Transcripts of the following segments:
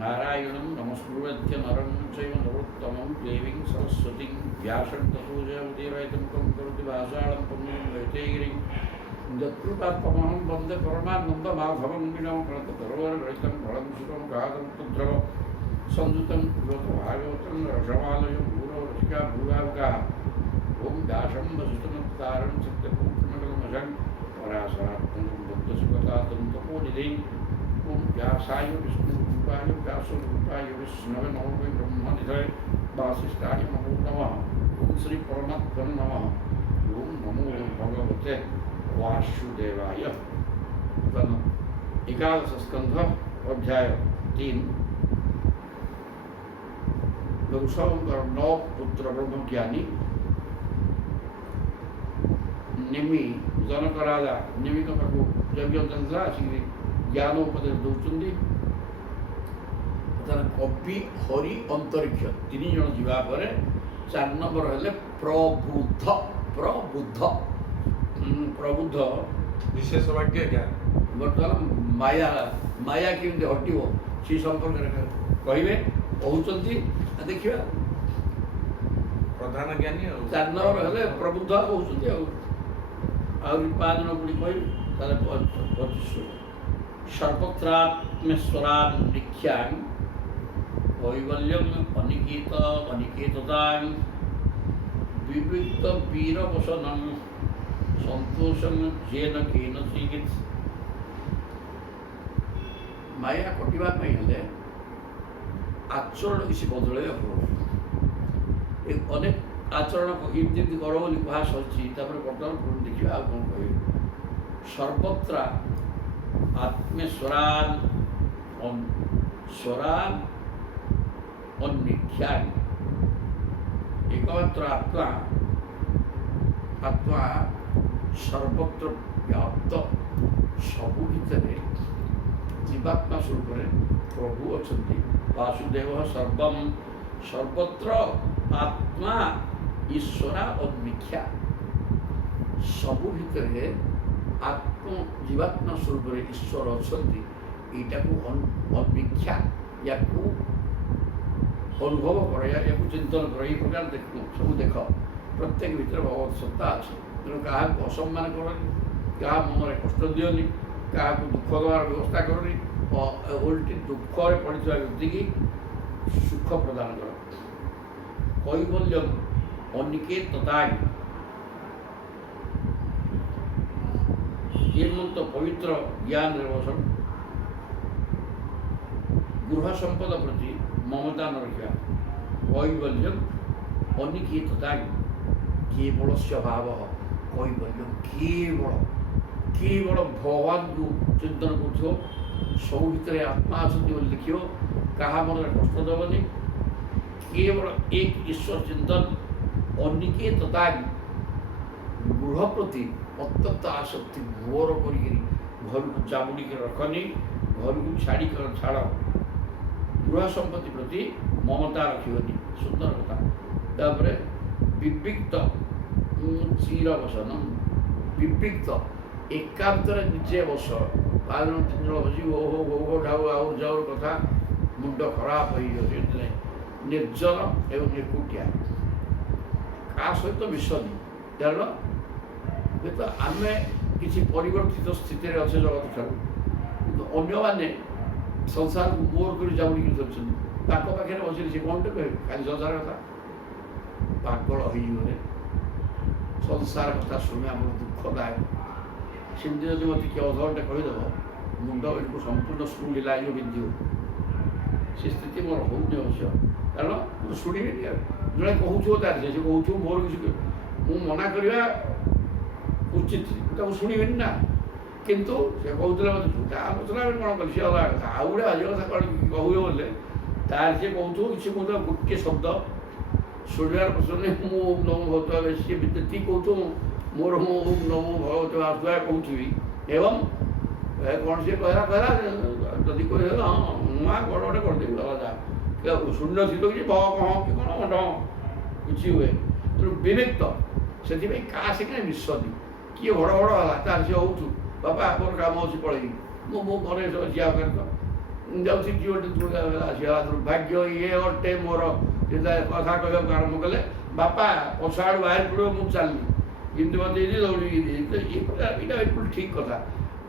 नारायणं नमस्कृत्य नरं चैव नरोत्तमं देवीं सरस्वतीं व्यासं ततो जयमुदीरयितुमुखं करोति भाषाणं पुण्यं वैतेगिरिं यत्कृपात्महं वन्दे परमानन्दमाधवं विना प्रणततरोर्गणितं फलं सुखं गातं पुत्रवं संयुतं भागवतं रसमालयं भूरो रसिका भूभावुकाः ॐ व्यासं वसिष्ठमुत्तारं सत्यपूर्णमलं पराशरात्मनं बुद्धसुगतातं तपोनिधिं ॐ व्यासाय विष्णुरूपाय व्यासरूपाय विष्णवे नमो वै ब्रह्मनिधये वासिष्ठाय नमो नमः ॐ श्री परमात्मने नमः ॐ नमो भगवते वासुदेवाय। एकादश स्कंध अध्याय 3 ऋषभंकर 9 पुत्र ब्रह्मज्ञानी निमि जनक राजा निमिक पाखु यज्ञ चलता आसिक ज्ञान उपदेश दौरान कवि हरि अंतरिक्ष 3 जन जावापर 4 नंबर हेले प्रबुद्ध प्रबुद्ध प्रबुद्ध विशेष वाक्य ज्ञान बर्तमान माया माया केमती हटो से संपर्क कहे कहते देखा प्रधान ज्ञानी 4 नंबर हेले प्रबुद्ध कहते आहरी 5 जन गुड़ी कह 25 सर्वत्रात्मेश्वरान्निख्यां कैवल्यम अनिकेत अनिकेततां विविक्त वीरवसनं संतोषं जेन केनचित्। माया कटिबा हेले आचरण किसी बदल अनेक आचरण इमती कर बोली कहसी बर्तमान देखिए आ कौन कह सर्वत्र आत्मेश्वरान स्वरान अन्निख्यान एकमात्र आत्मा आत्मा सर्वत्र व्याप्त सबु भितर जीवात्मा स्वरूप प्रभु अच्छा वासुदेव सर्वम सर्वत्र आत्मा ईश्वरा अन्निख्या सबु भितर आत्म जीवात्मा स्वरूप ईश्वर अच्छा यहाँ को अन्निख्या या अनुभव कर चिंतन कर प्रकार देख सब देख प्रत्येक भीतर भगवत सत्ता अच्छे तेणु क्या असम्मान करनी क्या मन में कष्ट दियोनि क्या दुख देवार व्यवस्था करनी उल्टी दुख पड़ा व्यक्ति की सुख प्रदान कर कैवल्यम अनिकेत तथा तो पवित्र ज्ञान निर्वसन गृह संपद प्रति ममता न रखा कैवल्यम अनिकेतता केवल से भाव कैवल्यम केवल केवल भगवान को चिंतन कर सब भितर आत्मा अच्छा देखियो क्या मन में कष्ट देवनी केवल एक ईश्वर चिंतन अनिकेतता गृह प्रति अत्यंत आसक्ति घोर कर घर को चामुड़ी रखनी घर को छाड़ी छाड़ गृह संपत्ति प्रति ममता रखनी सुंदर कथा तापर विविक्त चिरवसन विविक्त एकांत निजे बस 5 जन 3 जन बस हो ढाऊ आउर जाऊर कथा मुंड खराब हो निर्जन एवं निर्कुटिया क्या सहित मिशनी जान तो आम किसी परिवर्तित स्थिति अच्छे जगत ठार अन्य मैंने संसार को मोर कर जाऊनी पाखे बस सी कौन टे कहे खाली संसार कथा पागल हो संसार कथा शुणे आम दुखदायक सेमती जब मत किए अधघंटे कहीदेव मुंड को संपूर्ण स्कूल लाइन बिंदु से स्थिति मोर होने अवश्य कारण मुझे शुणी जड़े कहूँ तार से कहूँ मोर किसी मना करवा उचित शुणवे ना किंतु से कहते मत झूठा आलोचना कौन कल सी अलग कथा आउ गोटे आज कथा कौन कहूँ बोले तार से कहूँ किसी कहते गोटे शब्द शुणवार प्रश्न नहीं ओम नमो भगवते सी ती कहूँ मोर मु ओम नमो भगवते वासुदेवाय कहूँ एवं कौन सी कहला जदि कह हाँ मुआ कौन गोटे करदेवी जा शून्य थी कि भग कह कि कौन मठ किसी हुए तेणु विविक्त से क्या से मिशनी किए घड़ घड़ है तार सी हूँ बापा मोर कम अच्छी पलैबी मो घर सब जिया कर ଯାଉଛି କିଏ ଗୋଟେ ଆସିବା ଦୁର୍ଭାଗ୍ୟ ଇଏ ଅଟେ ମୋର ଯେତେବେଳେ କଥା କହିବାକୁ ଆରମ୍ଭ କଲେ ବାପା ପଛ ଆଡ଼ୁ ବାହାରି ପଡ଼ିବ ମୁଁ ଚାଲିଲି ଏମିତି ବଞ୍ଚେଇଛି ଦୌଡ଼ିକି ଏଇଟା ବିଲକୁଲ ଠିକ୍ କଥା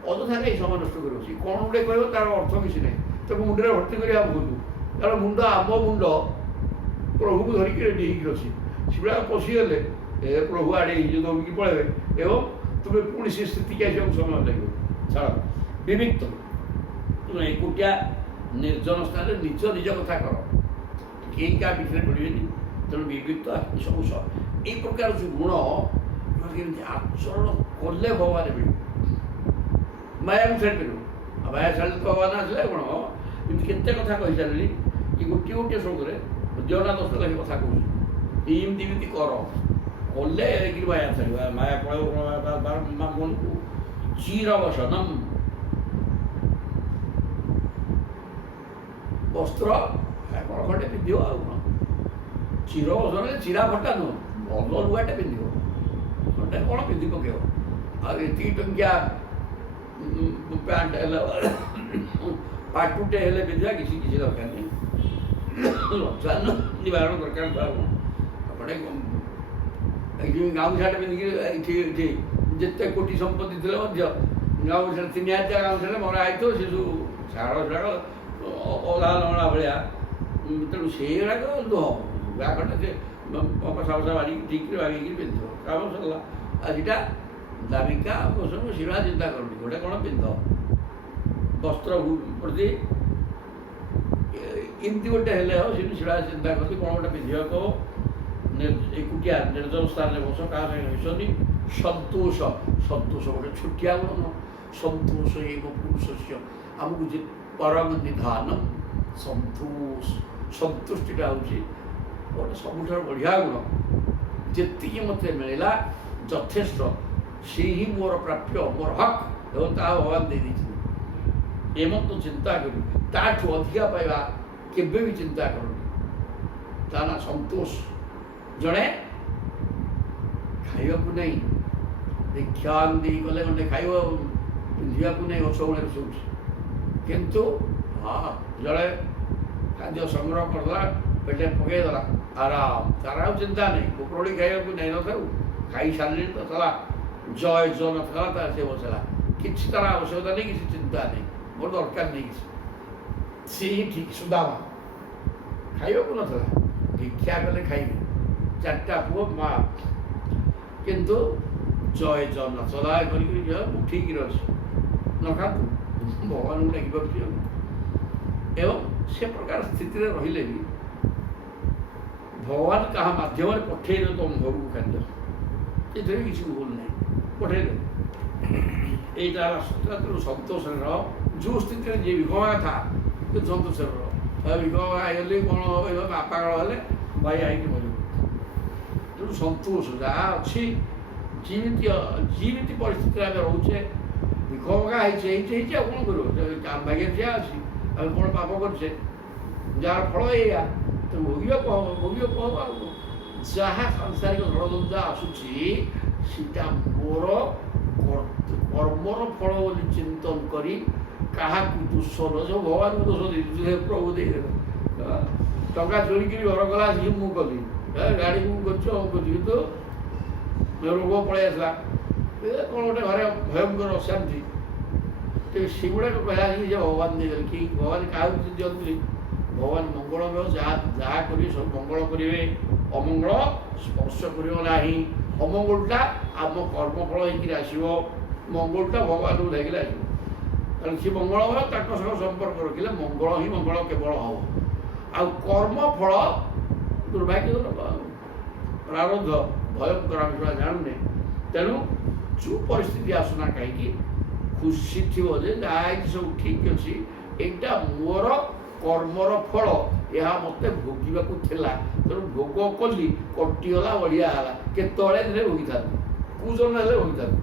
ଅଯଥା କାହିଁ ସମୟ ନଷ୍ଟ କରିବ ସେ କ'ଣ ଗୋଟେ କହିବ ତାର ଅର୍ଥ କିଛି ନାହିଁ ତାକୁ ମୁଣ୍ଡରେ ଭର୍ତ୍ତି କରିବା ଭୁଲ କାରଣ ମୁଣ୍ଡ ଆମ ମୁଣ୍ଡ ପ୍ରଭୁକୁ ଧରିକି ରେଡ଼ି ହେଇକି ଅଛି ସେଗୁଡ଼ାକ ପଶିଗଲେ ଏ ପ୍ରଭୁ ଆଡ଼େ ହେଇଯିବ ଦୌଡ଼ିକି ପଳେଇବେ ଏବଂ ତୁମେ ପୁଣି ସେ ସ୍ଥିତିକି ଆସିବାକୁ ସମୟ ଲାଗିବ ଛାଡ଼ ବିବିକ୍ତ ତୁମେ ଏକୁଟିଆ ନିର୍ଜନ ସ୍ଥାନରେ ନିଜ କଥା କର କେହି କାହା ଭିତରେ ପଡ଼ିବେନି ତେଣୁ ବିବିକ୍ତ ସବୁ ଏଇ ପ୍ରକାର ଯେଉଁ ଗୁଣ କେମିତି ଆଚରଣ କଲେ ଭଗବାନ ମିଳିବ ମାୟାକୁ ଛାଡ଼ିପାରିବ ଆଉ ମାୟା ଛାଡ଼ିଲେ ତ ଭଗବାନ ଆସିଲେ କ'ଣ ଏମିତି କେତେ କଥା କହିସାରିଲି କି ଗୋଟିଏ ଶ୍ଳୋକରେ ଜଣା 10 ଲାଖ କଥା କହୁଛି ଏମିତି କର କଲେ କି ମାୟା ଛାଡ଼ିବ ମାୟା ପଳେଇବ ମନକୁ ଚିରବସନମ୍ ବସ୍ତ୍ର କ'ଣ ଖଣ୍ଡେ ପିନ୍ଧିବ ଆଉ କ'ଣ ଚିରବସନରେ ଚିରା ଫଟା ନୁହଁ ଭଲ ଲୁଗାଟେ ପିନ୍ଧିବ ଖଣ୍ଡେ କ'ଣ ପିନ୍ଧି ପକେଇବ ଆଉ ଏତିକି ଟଙ୍କିଆ ପ୍ୟାଣ୍ଟ ହେଲା ପାଟୁଟେ ହେଲେ ପିନ୍ଧିବା କିଛି ଦରକାର ନାହିଁ ନିବାରଣ ଦରକାର ଆପଣ ଏଠି ଗାମୁଛାଟେ ପିନ୍ଧିକି ଏଠି ଯେତେ କୋଟି ସମ୍ପତ୍ତି ଥିଲେ ମଧ୍ୟ ଗାମୁଛା 3000 ଗାମୁଛାରେ ମରା ହେଇଥିବ ସେ ସବୁ ଛାଡ଼ ଅଧା ଲଙ୍ଗଳା ଭଳିଆ ତେଣୁ ସେଇଗୁଡ଼ାକ ନୁହଁ ଲୁଗା ଖଣ୍ଡେ ସେ କଷା ବାଡ଼ିକି ଠିକ୍ରେ ବାଗିକି ପିନ୍ଧିବ କାମ ସରିଲା ଆଉ ସେଇଟା ଦାମିକା ପୋଷଣ ସେଗୁଡ଼ା ଚିନ୍ତା କରୁନି ଗୋଟେ କ'ଣ ପିନ୍ଧ ବସ୍ତ୍ର ପ୍ରତି ଏମିତି ଗୋଟେ ହେଲେ ହଉ ସେଠି ସେଗୁଡ଼ା ଚିନ୍ତା କରନ୍ତି କ'ଣ ଗୋଟେ ପିନ୍ଧିବାକୁ ଏକୁଟିଆ ନିର୍ଜନ ସ୍ଥାନରେ ବସ କାହା ସାଙ୍ଗେ ମିଶନି ସନ୍ତୋଷ ଗୋଟେ ଛୋଟିଆ ଗୁଣ ନୁହଁ ସନ୍ତୋଷ ଏବ ପୁରୁଷସ୍ୟ ଆମକୁ ଯେ ପରମ ନିଧାନ ସନ୍ତୁଷ୍ଟିଟା ହେଉଛି ଗୋଟେ ସବୁଠାରୁ ବଢ଼ିଆ ଗୁଣ ଯେତିକି ମୋତେ ମିଳିଲା ଯଥେଷ୍ଟ ସେ ହିଁ ମୋର ପ୍ରାପ୍ୟ ମୋର ହକ୍ ଏବଂ ତାହା ଭଗବାନ ଦେଇଦେଇଛନ୍ତି ଏମନ୍ତ ଚିନ୍ତା କରି ତାଠୁ ଅଧିକା ପାଇବା କେବେ ବି ଚିନ୍ତା କରୁନି ତା ନା ସନ୍ତୋଷ ଜଣେ ଖାଇବାକୁ ନାହିଁ ଧ୍ୟାନ ଦେଇ ଗଲେ ଗଣ୍ଡେ ଖାଇବ ପିନ୍ଧିବାକୁ ନାହିଁ ଅସଉଣରେ ଶୋଉଛି କିନ୍ତୁ ହଁ ଜଣେ ଖାଦ୍ୟ ସଂଗ୍ରହ କରିଦେଲା ପେଟେ ପକାଇଦେଲା ଆରାମ ତାର ଆଉ ଚିନ୍ତା ନାହିଁ କୁକୁରଟି ଖାଇବାକୁ ନାହିଁ ନଥାଉ ଖାଇସାରିଲେଣି ତ ଥିଲା ଜୟ ନଥିଲା ତାର ସେ ବସିଲା କିଛି ତାର ଆବଶ୍ୟକତା ନେଇ କିଛି ଚିନ୍ତା ନାହିଁ ମୋର ଦରକାର ନେଇ କିଛି ସେ ହିଁ ଠିକ୍ ସୁଦାମା ଖାଇବାକୁ ନଥିଲା ଭିକ୍ଷା କଲେ ଖାଇବେ 4ଟା ପୁଅ ମା କିନ୍ତୁ ଜୟ ନଚଲା କରିକି ମୁଁ ଠିକ୍ରେ ଅଛି ନ ଖାଆନ୍ତୁ ଭଗବାନଙ୍କୁ ଡାକି ପାରୁଛି ଏବଂ ସେ ପ୍ରକାର ସ୍ଥିତିରେ ରହିଲେ ବି ଭଗବାନ କାହା ମାଧ୍ୟମରେ ପଠେଇଲେ ତୁମ ଘରକୁ ଖାଦ୍ୟ ଏଥିରେ କିଛି ଭୁଲ ନାହିଁ ପଠେଇଲେ এইটা ସନ୍ତୋଷରେ ରହ ଯେଉଁ ସ୍ଥିତିରେ ଯିଏ ବିକମା କଥା କିନ୍ତୁ ସନ୍ତୋଷରେ ରହ ବିକମା ହେଇଗଲେ କ'ଣ ପାଗଳ ହେଲେ ଭାଇ ଆଇକି ମରିବ ତେଣୁ ସନ୍ତୋଷ ଯାହା ଅଛି ଯେମିତି ପରିସ୍ଥିତିରେ ଆମେ ରହୁଛେ ବିକମକା ହେଇଛେ ହେଇଛି ଆଉ କ'ଣ କରିବ ଭାଗ୍ୟରେ ଯାହା ଅଛି ଆମେ କ'ଣ ପାପ କରୁଛେ ଯାହାର ଫଳ ଏଇଆ ତ ଭୋଗିବାକୁ ହବ ଆଉ ଯାହା ସାଂସାରିକ ଧରଦଣ୍ଡ ଆସୁଛି ସେଟା ମୋର କର୍ମର ଫଳ ବୋଲି ଚିନ୍ତନ କରି କାହାକୁ ଦୋଷ ଯେଉଁ ଭଗବାନଙ୍କୁ ଦୋଷ ଦେଇଦେଲେ ପ୍ରଭୁ ଦେଇଦେଲେ ଟଙ୍କା ଚୋରିକିରି ଘର ଗଲା ଆସିକି ମୁଁ କଲି ଗାଡ଼ି ମୁଁ କରୁଛି କିନ୍ତୁ ରୋଗ ପଳେଇ ଆସିଲା କ'ଣ ଗୋଟେ ଘରେ ଭୟଙ୍କର ଅଶାନ୍ତି ତେବେ ସେଗୁଡ଼ାକ କହିଲା ଯେ ଭଗବାନ ଦେଇଦେଲେ କି ଭଗବାନ କାହାକୁ ଦିଅନ୍ତି ଭଗବାନ ମଙ୍ଗଳମୟ ଯାହା କରିବେ ସବୁ ମଙ୍ଗଳ କରିବେ ଅମଙ୍ଗଳ ସ୍ପର୍ଶ କରିବ ନାହିଁ ଅମଙ୍ଗଳଟା ଆମ କର୍ମଫଳ ହେଇକିରି ଆସିବ ମଙ୍ଗଳଟା ଭଗବାନଙ୍କୁ ଲାଗିଲେ ଆସିବ ତେଣୁ ସେ ମଙ୍ଗଳମୟ ତାଙ୍କ ସହ ସମ୍ପର୍କ ରଖିଲେ ମଙ୍ଗଳ ହିଁ ମଙ୍ଗଳ କେବଳ ହେବ ଆଉ କର୍ମଫଳ ଦୁର୍ଭାଗ୍ୟଜନକ ପ୍ରାରବ୍ଧ ଭୟଙ୍କର ଆମେ ସେଟା ଜାଣୁନେ ତେଣୁ ଯେଉଁ ପରିସ୍ଥିତି ଆସୁନା କାହିଁକି ଖୁସି ଥିବ ଯେ ଯାହା ହେଇଛି ସବୁ ଠିକ୍ ଅଛି ଏଇଟା ମୋର କର୍ମର ଫଳ ଏହା ମୋତେ ଭୋଗିବାକୁ ଥିଲା ତେଣୁ ଭୋଗ କଲି କଟିଗଲା ବଢ଼ିଆ ହେଲା କେତେବେଳେ ହେଲେ ଭୋଗିଥାନ୍ତି କୁଜନ ହେଲେ ଭୋଗିଥାନ୍ତି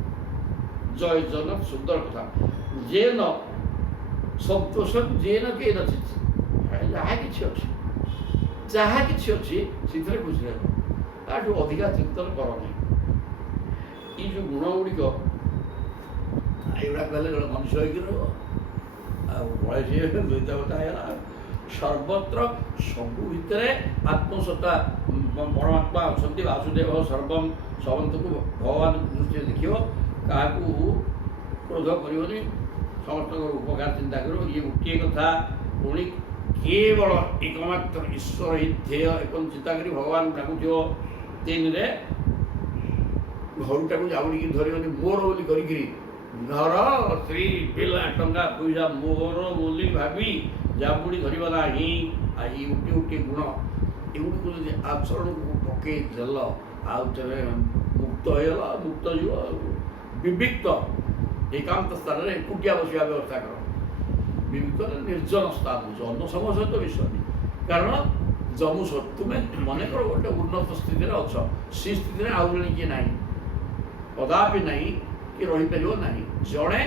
ଜୟ ଜନ ସୁନ୍ଦର କଥା ଯେନ ସନ୍ତୋଷ ଯେନ କେହି ନଚିଛି ଯାହା କିଛି ଅଛି ସେଥିରେ ଖୁସି ରହିବ ତାଠୁ ଅଧିକା ଚିନ୍ତନ କର ନାହିଁ ଏଇ ଯେଉଁ ଗୁଣ ଗୁଡ଼ିକ ଏଗୁଡ଼ାକ ହେଲେ ଜଣେ ମଣିଷ ହେଇକି ରହିବ ଆଉ ବୟସ ଦ୍ୱୈତ କଥା ହେଇଗଲା। ସର୍ବତ୍ର ସବୁ ଭିତରେ ଆତ୍ମସତ୍ତା ପରମାତ୍ମା ଅଛନ୍ତି। ବାସୁଦେବ ସର୍ବମ୍ ସମସ୍ତଙ୍କୁ ଭଗବାନ ଦୃଷ୍ଟିରେ ଦେଖିବ, କାହାକୁ କ୍ରୋଧ କରିବନି, ସମସ୍ତଙ୍କର ଉପକାର ଚିନ୍ତା କରିବ। ଇଏ ଗୋଟିଏ କଥା। ପୁଣି କେବଳ ଏକମାତ୍ର ଈଶ୍ୱର ହିଁ ଧ୍ୟେୟ ଏବଂ ଚିନ୍ତା କରି ଭଗବାନ ଡାକୁଥିବ। ତିନିରେ ଘରଟାକୁ ଯାଉଡ଼ିକି ଧରିବନି ମୋର ବୋଲି କରିକିରି, ଘର ସ୍ତ୍ରୀ ପିଲା ଟଙ୍କା ପଇସା ମୋର ବୋଲି ଭାବି ଜାବୁଡ଼ି ଧରିବ ନାହିଁ। ଆଉ ଏଇ ଗୋଟିଏ ଗୋଟିଏ ଗୁଣ ଏଗୁଡ଼ିକୁ ଯଦି ଆଚରଣକୁ ପକେଇ ଦେଲ, ଆଉ ତେବେ ମୁକ୍ତ ହେଇଗଲ। ମୁକ୍ତ ଯିବ ବିବିକ୍ତ ଏକାନ୍ତ ସ୍ଥାନରେ ଏକୁଟିଆ ବସିବା ବ୍ୟବସ୍ଥା କର। ବିବିକ୍ତରେ ନିର୍ଜନ ସ୍ଥାନ ଜନ ସମୟ ସହିତ ମିଶନି। କାରଣ ଜମୁସ ତୁମେ ମନେକର ଗୋଟେ ଉନ୍ନତ ସ୍ଥିତିରେ ଅଛ, ସେ ସ୍ଥିତିରେ ଆଉ ଜଣେ କିଏ ନାହିଁ, କଦାପି ନାହିଁ କି ରହିପାରିବ ନାହିଁ। ଜଣେ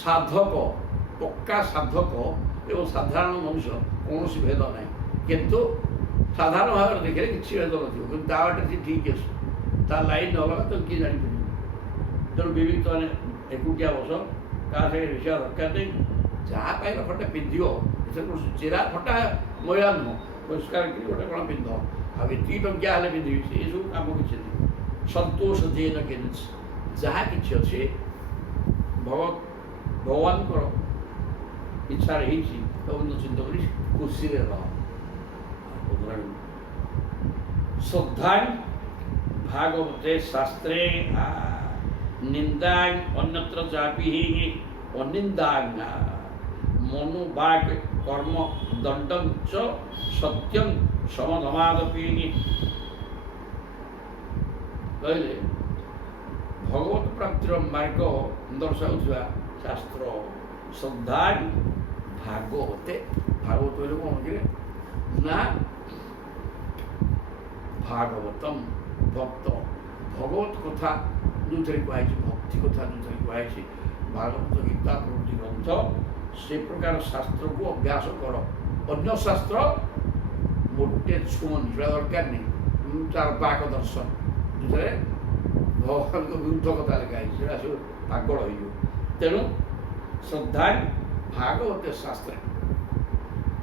ସାଧକ, ପକ୍କା ସାଧକ ଏବଂ ସାଧାରଣ ମଣିଷ କୌଣସି ଭେଦ ନାହିଁ। କିନ୍ତୁ ସାଧାରଣ ଭାବରେ ଦେଖିଲେ କିଛି ଭେଦ ନଥିବ, କିନ୍ତୁ ତା ବାଟେ ସେ ଠିକ୍ ଅଛି, ତା ଲାଇନ୍ ଅଲଗା, ତ କିଏ ଜାଣିପାରିବ। ତେଣୁ ବିବିକ୍ତ ମାନେ ଏକୁଟିଆ ବସ, କାହା ସାଙ୍ଗେ ମିଶିବା ଦରକାର ନାହିଁ। ଯାହା ପାଇବ ଖଣ୍ଡେ ପିନ୍ଧିବ, ଏଥିରେ କୌଣସି ଚିରା ଫଟା ମଇଳା ନୁହଁ, ପରିଷ୍କାର କରି ଗୋଟେ କ'ଣ ପିନ୍ଧ। ଆଉ ଏତିକି ଟଙ୍କିଆ ହେଲେ ପିନ୍ଧିବି, ଏସବୁ କାମ କିଛି ନାହିଁ। ସନ୍ତୋଷ ଯିଏ ନ କିଣିଛି, ଯାହା କିଛି ଅଛି ଭଗବାନଙ୍କର ଇଚ୍ଛାରେ ହେଇଛି, ତାକୁ ଚିନ୍ତା କରି ଖୁସିରେ ରହ। ଶ୍ରଦ୍ଧାଂ ଭାଗବତେ ଶାସ୍ତ୍ରେ ନିନ୍ଦାଂ ଅନ୍ୟତ୍ର ଚାପି ଅନିନ୍ଦାଂ ମନୋବାକ୍ କର୍ମ ଦଣ୍ଡଂ চ ସତ୍ୟଂ ସମଧମାଦପି। କହିଲେ ଭଗବତ ପ୍ରାପ୍ତିର ମାର୍ଗ ଦର୍ଶାଉଥିବା ଶାସ୍ତ୍ର ଶ୍ରଦ୍ଧା ଭାଗବତେ। ଭାଗବତ କହିଲେ କ'ଣ କିରେ ନା ଭାଗବତମ୍ ଭକ୍ତ, ଭଗବତ କଥା ଯେଉଁଥିରେ କୁହାଯାଇଛି, ଭକ୍ତି କଥା ଯେଉଁଥିରେ କୁହାଯାଇଛି, ଭାଗବତ ଗୀତା ପ୍ରଭୃତି ଗ୍ରନ୍ଥ, ସେ ପ୍ରକାର ଶାସ୍ତ୍ରକୁ ଅଭ୍ୟାସ କର। ଅନ୍ୟ ଶାସ୍ତ୍ର ମୋଟେ ଛୁଅନି, ସେଟା ଦରକାର ନାହିଁ। ତାର ବାକ ଦର୍ଶନ ଯେଉଁଥିରେ ଭଗବାନଙ୍କ ବିରୁଦ୍ଧ କଥା ଲେଖା ହେଇଛି, ସେଟା ସବୁ ପାଗଳ ହେଇଯିବ। ତେଣୁ ଶ୍ରଦ୍ଧା ଭାଗବତେ ଶାସ୍ତ୍ରେ,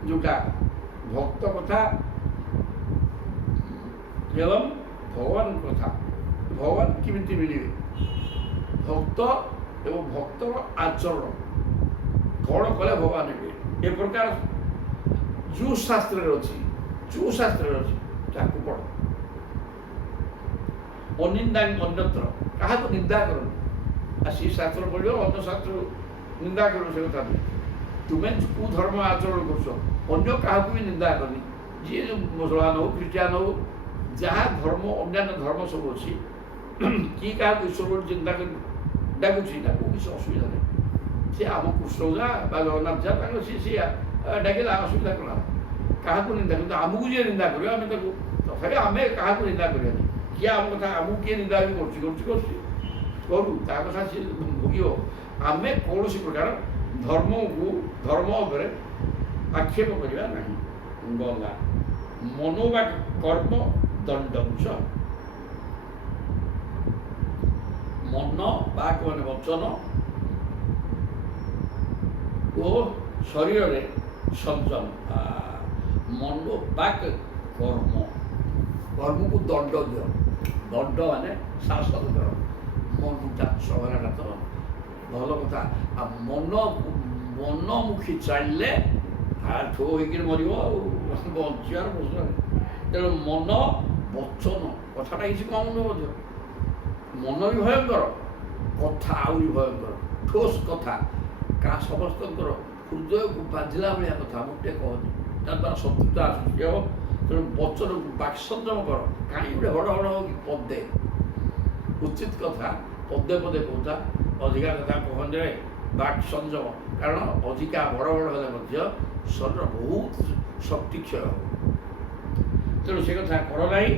ଯେଉଁଟା ଭକ୍ତ କଥା ଏବଂ ଭଗବାନଙ୍କ କଥା। ଭଗବାନ କେମିତି ମିଳିବେ? ଭକ୍ତ ଏବଂ ଭକ୍ତର ଆଚରଣ କ'ଣ କଲେ ଭଗବାନ ମିଳିବେ, ଏ ପ୍ରକାର ଯେଉଁ ଶାସ୍ତ୍ରରେ ଅଛି, ତାକୁ ପଢ଼। ଅନିନ୍ଦାଂ ଅନ୍ୟତ୍ର, କାହାକୁ ନିନ୍ଦା କରନି। ଆଉ ସେ ଶାସ୍ତ୍ର ପଢ଼ିବ, ଅନ୍ୟ ଶାସ୍ତ୍ର ନିନ୍ଦା କରିବ, ସେ କଥା ନୁହେଁ। ତୁମେ କେଉଁ ଧର୍ମ ଆଚରଣ କରୁଛ, ଅନ୍ୟ କାହାକୁ ବି ନିନ୍ଦା କରନି। ଯିଏ ମୁସଲମାନ ହଉ, ଖ୍ରୀଷ୍ଟିଆନ ହଉ, ଯାହା ଧର୍ମ ଅନ୍ୟାନ୍ୟ ଧର୍ମ ସବୁ ଅଛି, କିଏ କାହାକୁ ଈଶ୍ୱର ବୋଲି ଚିନ୍ତା କରି ଡାକୁଛି, ତାକୁ କିଛି ଅସୁବିଧା ନାହିଁ। ସେ ଆମ କୃଷ୍ଣ ଯା ବା ଜଗନ୍ନାଥ ଯା, ତାଙ୍କର ସିଏ ଡାକିଲା, ଅସୁବିଧା କ'ଣ? କାହାକୁ ନିନ୍ଦା କିନ୍ତୁ ଆମକୁ ଯିଏ ନିନ୍ଦା କରିବ, ଆମେ ତାକୁ ତଥାପି ଆମେ କାହାକୁ ନିନ୍ଦା କରିବାନି। କିଏ ଆମ କଥା, ଆମକୁ କିଏ ନିନ୍ଦା ବି କରୁଛି କରୁ, ତା କଥା ସିଏ ଭୋଗିବ। ଆମେ କୌଣସି ପ୍ରକାର ଧର୍ମ ଉପରେ ଆକ୍ଷେପ କରିବା ନାହିଁ। ଗଲା ମନୋବା କର୍ମ ଦଣ୍ଡଂଶ। ମନ ବାକ୍ ମାନେ ବଚନ ଓ ଶରୀରରେ ସଂଯମ। ମନ ବାକ୍ କର୍ମ, କର୍ମକୁ ଦଣ୍ଡ ଦିଅ। ଦଣ୍ଡ ମାନେ ଶାସନ କର। ମନଟା ସହରାଟା ତ ଭଲ କଥା। ଆଉ ମନମୁଖୀ ଚାଲିଲେ ଠୋ ହେଇକିରି ମରିବ, ଆଉ ବଞ୍ଚିବାର ପ୍ରଶ୍ନ। ତେଣୁ ମନ ବଚନ, କଥାଟା କିଛି କମ୍ ନୁହେଁ ମଧ୍ୟ। ମନ ବି ଭୟଙ୍କର, କଥା ଆହୁରି ଭୟଙ୍କର। ଠୋସ୍ କଥା, କାହା ସମସ୍ତଙ୍କର ହୃଦୟକୁ ବାଜିଲା ଭଳିଆ କଥା ମୋଟେ କହନି, ତା ଦ୍ୱାରା ଶତ୍ରୁତା ସୃଷ୍ଟି ହେବ। ତେଣୁ ବଚନକୁ ବାକ୍ ସଂଯମ କର। କାହିଁକି ଗୋଟେ ହଡ଼ ହଡ଼ କି ପଦେ ଉଚିତ କଥା ପଦେ କହୁଥା, ଅଧିକା କଥା କହନ୍ତି ବାକ୍ ସଂଯମ। କାରଣ ଅଧିକା ବଡ଼ ହେଲେ ମଧ୍ୟ ଶରୀର ବହୁତ ଶକ୍ତି କ୍ଷୟ ହେବ। ତେଣୁ ସେ କଥା କର ନାହିଁ।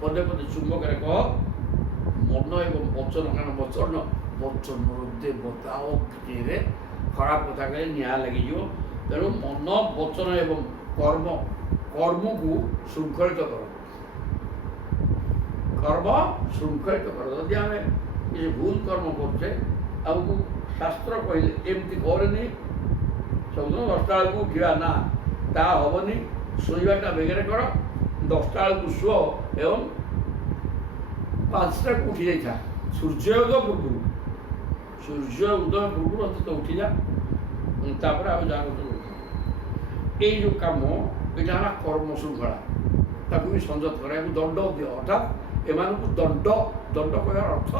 ପଦେ ଚୁମ୍ବକରେ କହ। ମନ ଏବଂ ବଚନ, କାରଣ ବଚନର ଦେବତା ଅଗ୍ନିରେ ଖରାପ କଥା କହିଲେ ନିଆଁ ଲାଗିଯିବ। ତେଣୁ ମନ, ବଚନ ଏବଂ କର୍ମକୁ ଶୃଙ୍ଖଳିତ କର। ଯଦି ଆମେ କିଛି ଭୁଲ କର୍ମ କରୁଛେ, ଆମକୁ ଶାସ୍ତ୍ର କହିଲେ ଏମିତି କରେନି, ସବୁଦିନ 10ଟା ବେଳକୁ ଉଠିବା ନା, ତାହା ହେବନି। ଶୋଇବାଟା ବେଗରେ କର, 10ଟା ବେଳକୁ ଶୁଅ ଏବଂ 5ଟାକୁ ଉଠି ଯାଇଥା। ସୂର୍ଯ୍ୟ ଉଦୟ ପୂର୍ବରୁ ଅନ୍ତତଃ ଉଠିଯା, ତାପରେ ଆଉ ଯାହା କରୁଛ। ଏଇ ଯେଉଁ କାମ, ଏଇଟା ହେଲା କର୍ମ ଶୃଙ୍ଖଳା, ତାକୁ ବି ସଂଯତ କରିବାକୁ ଦଣ୍ଡ ଦିଅ। ଅର୍ଥାତ୍ ଏମାନଙ୍କୁ ଦଣ୍ଡ କହିବାର ଅର୍ଥ,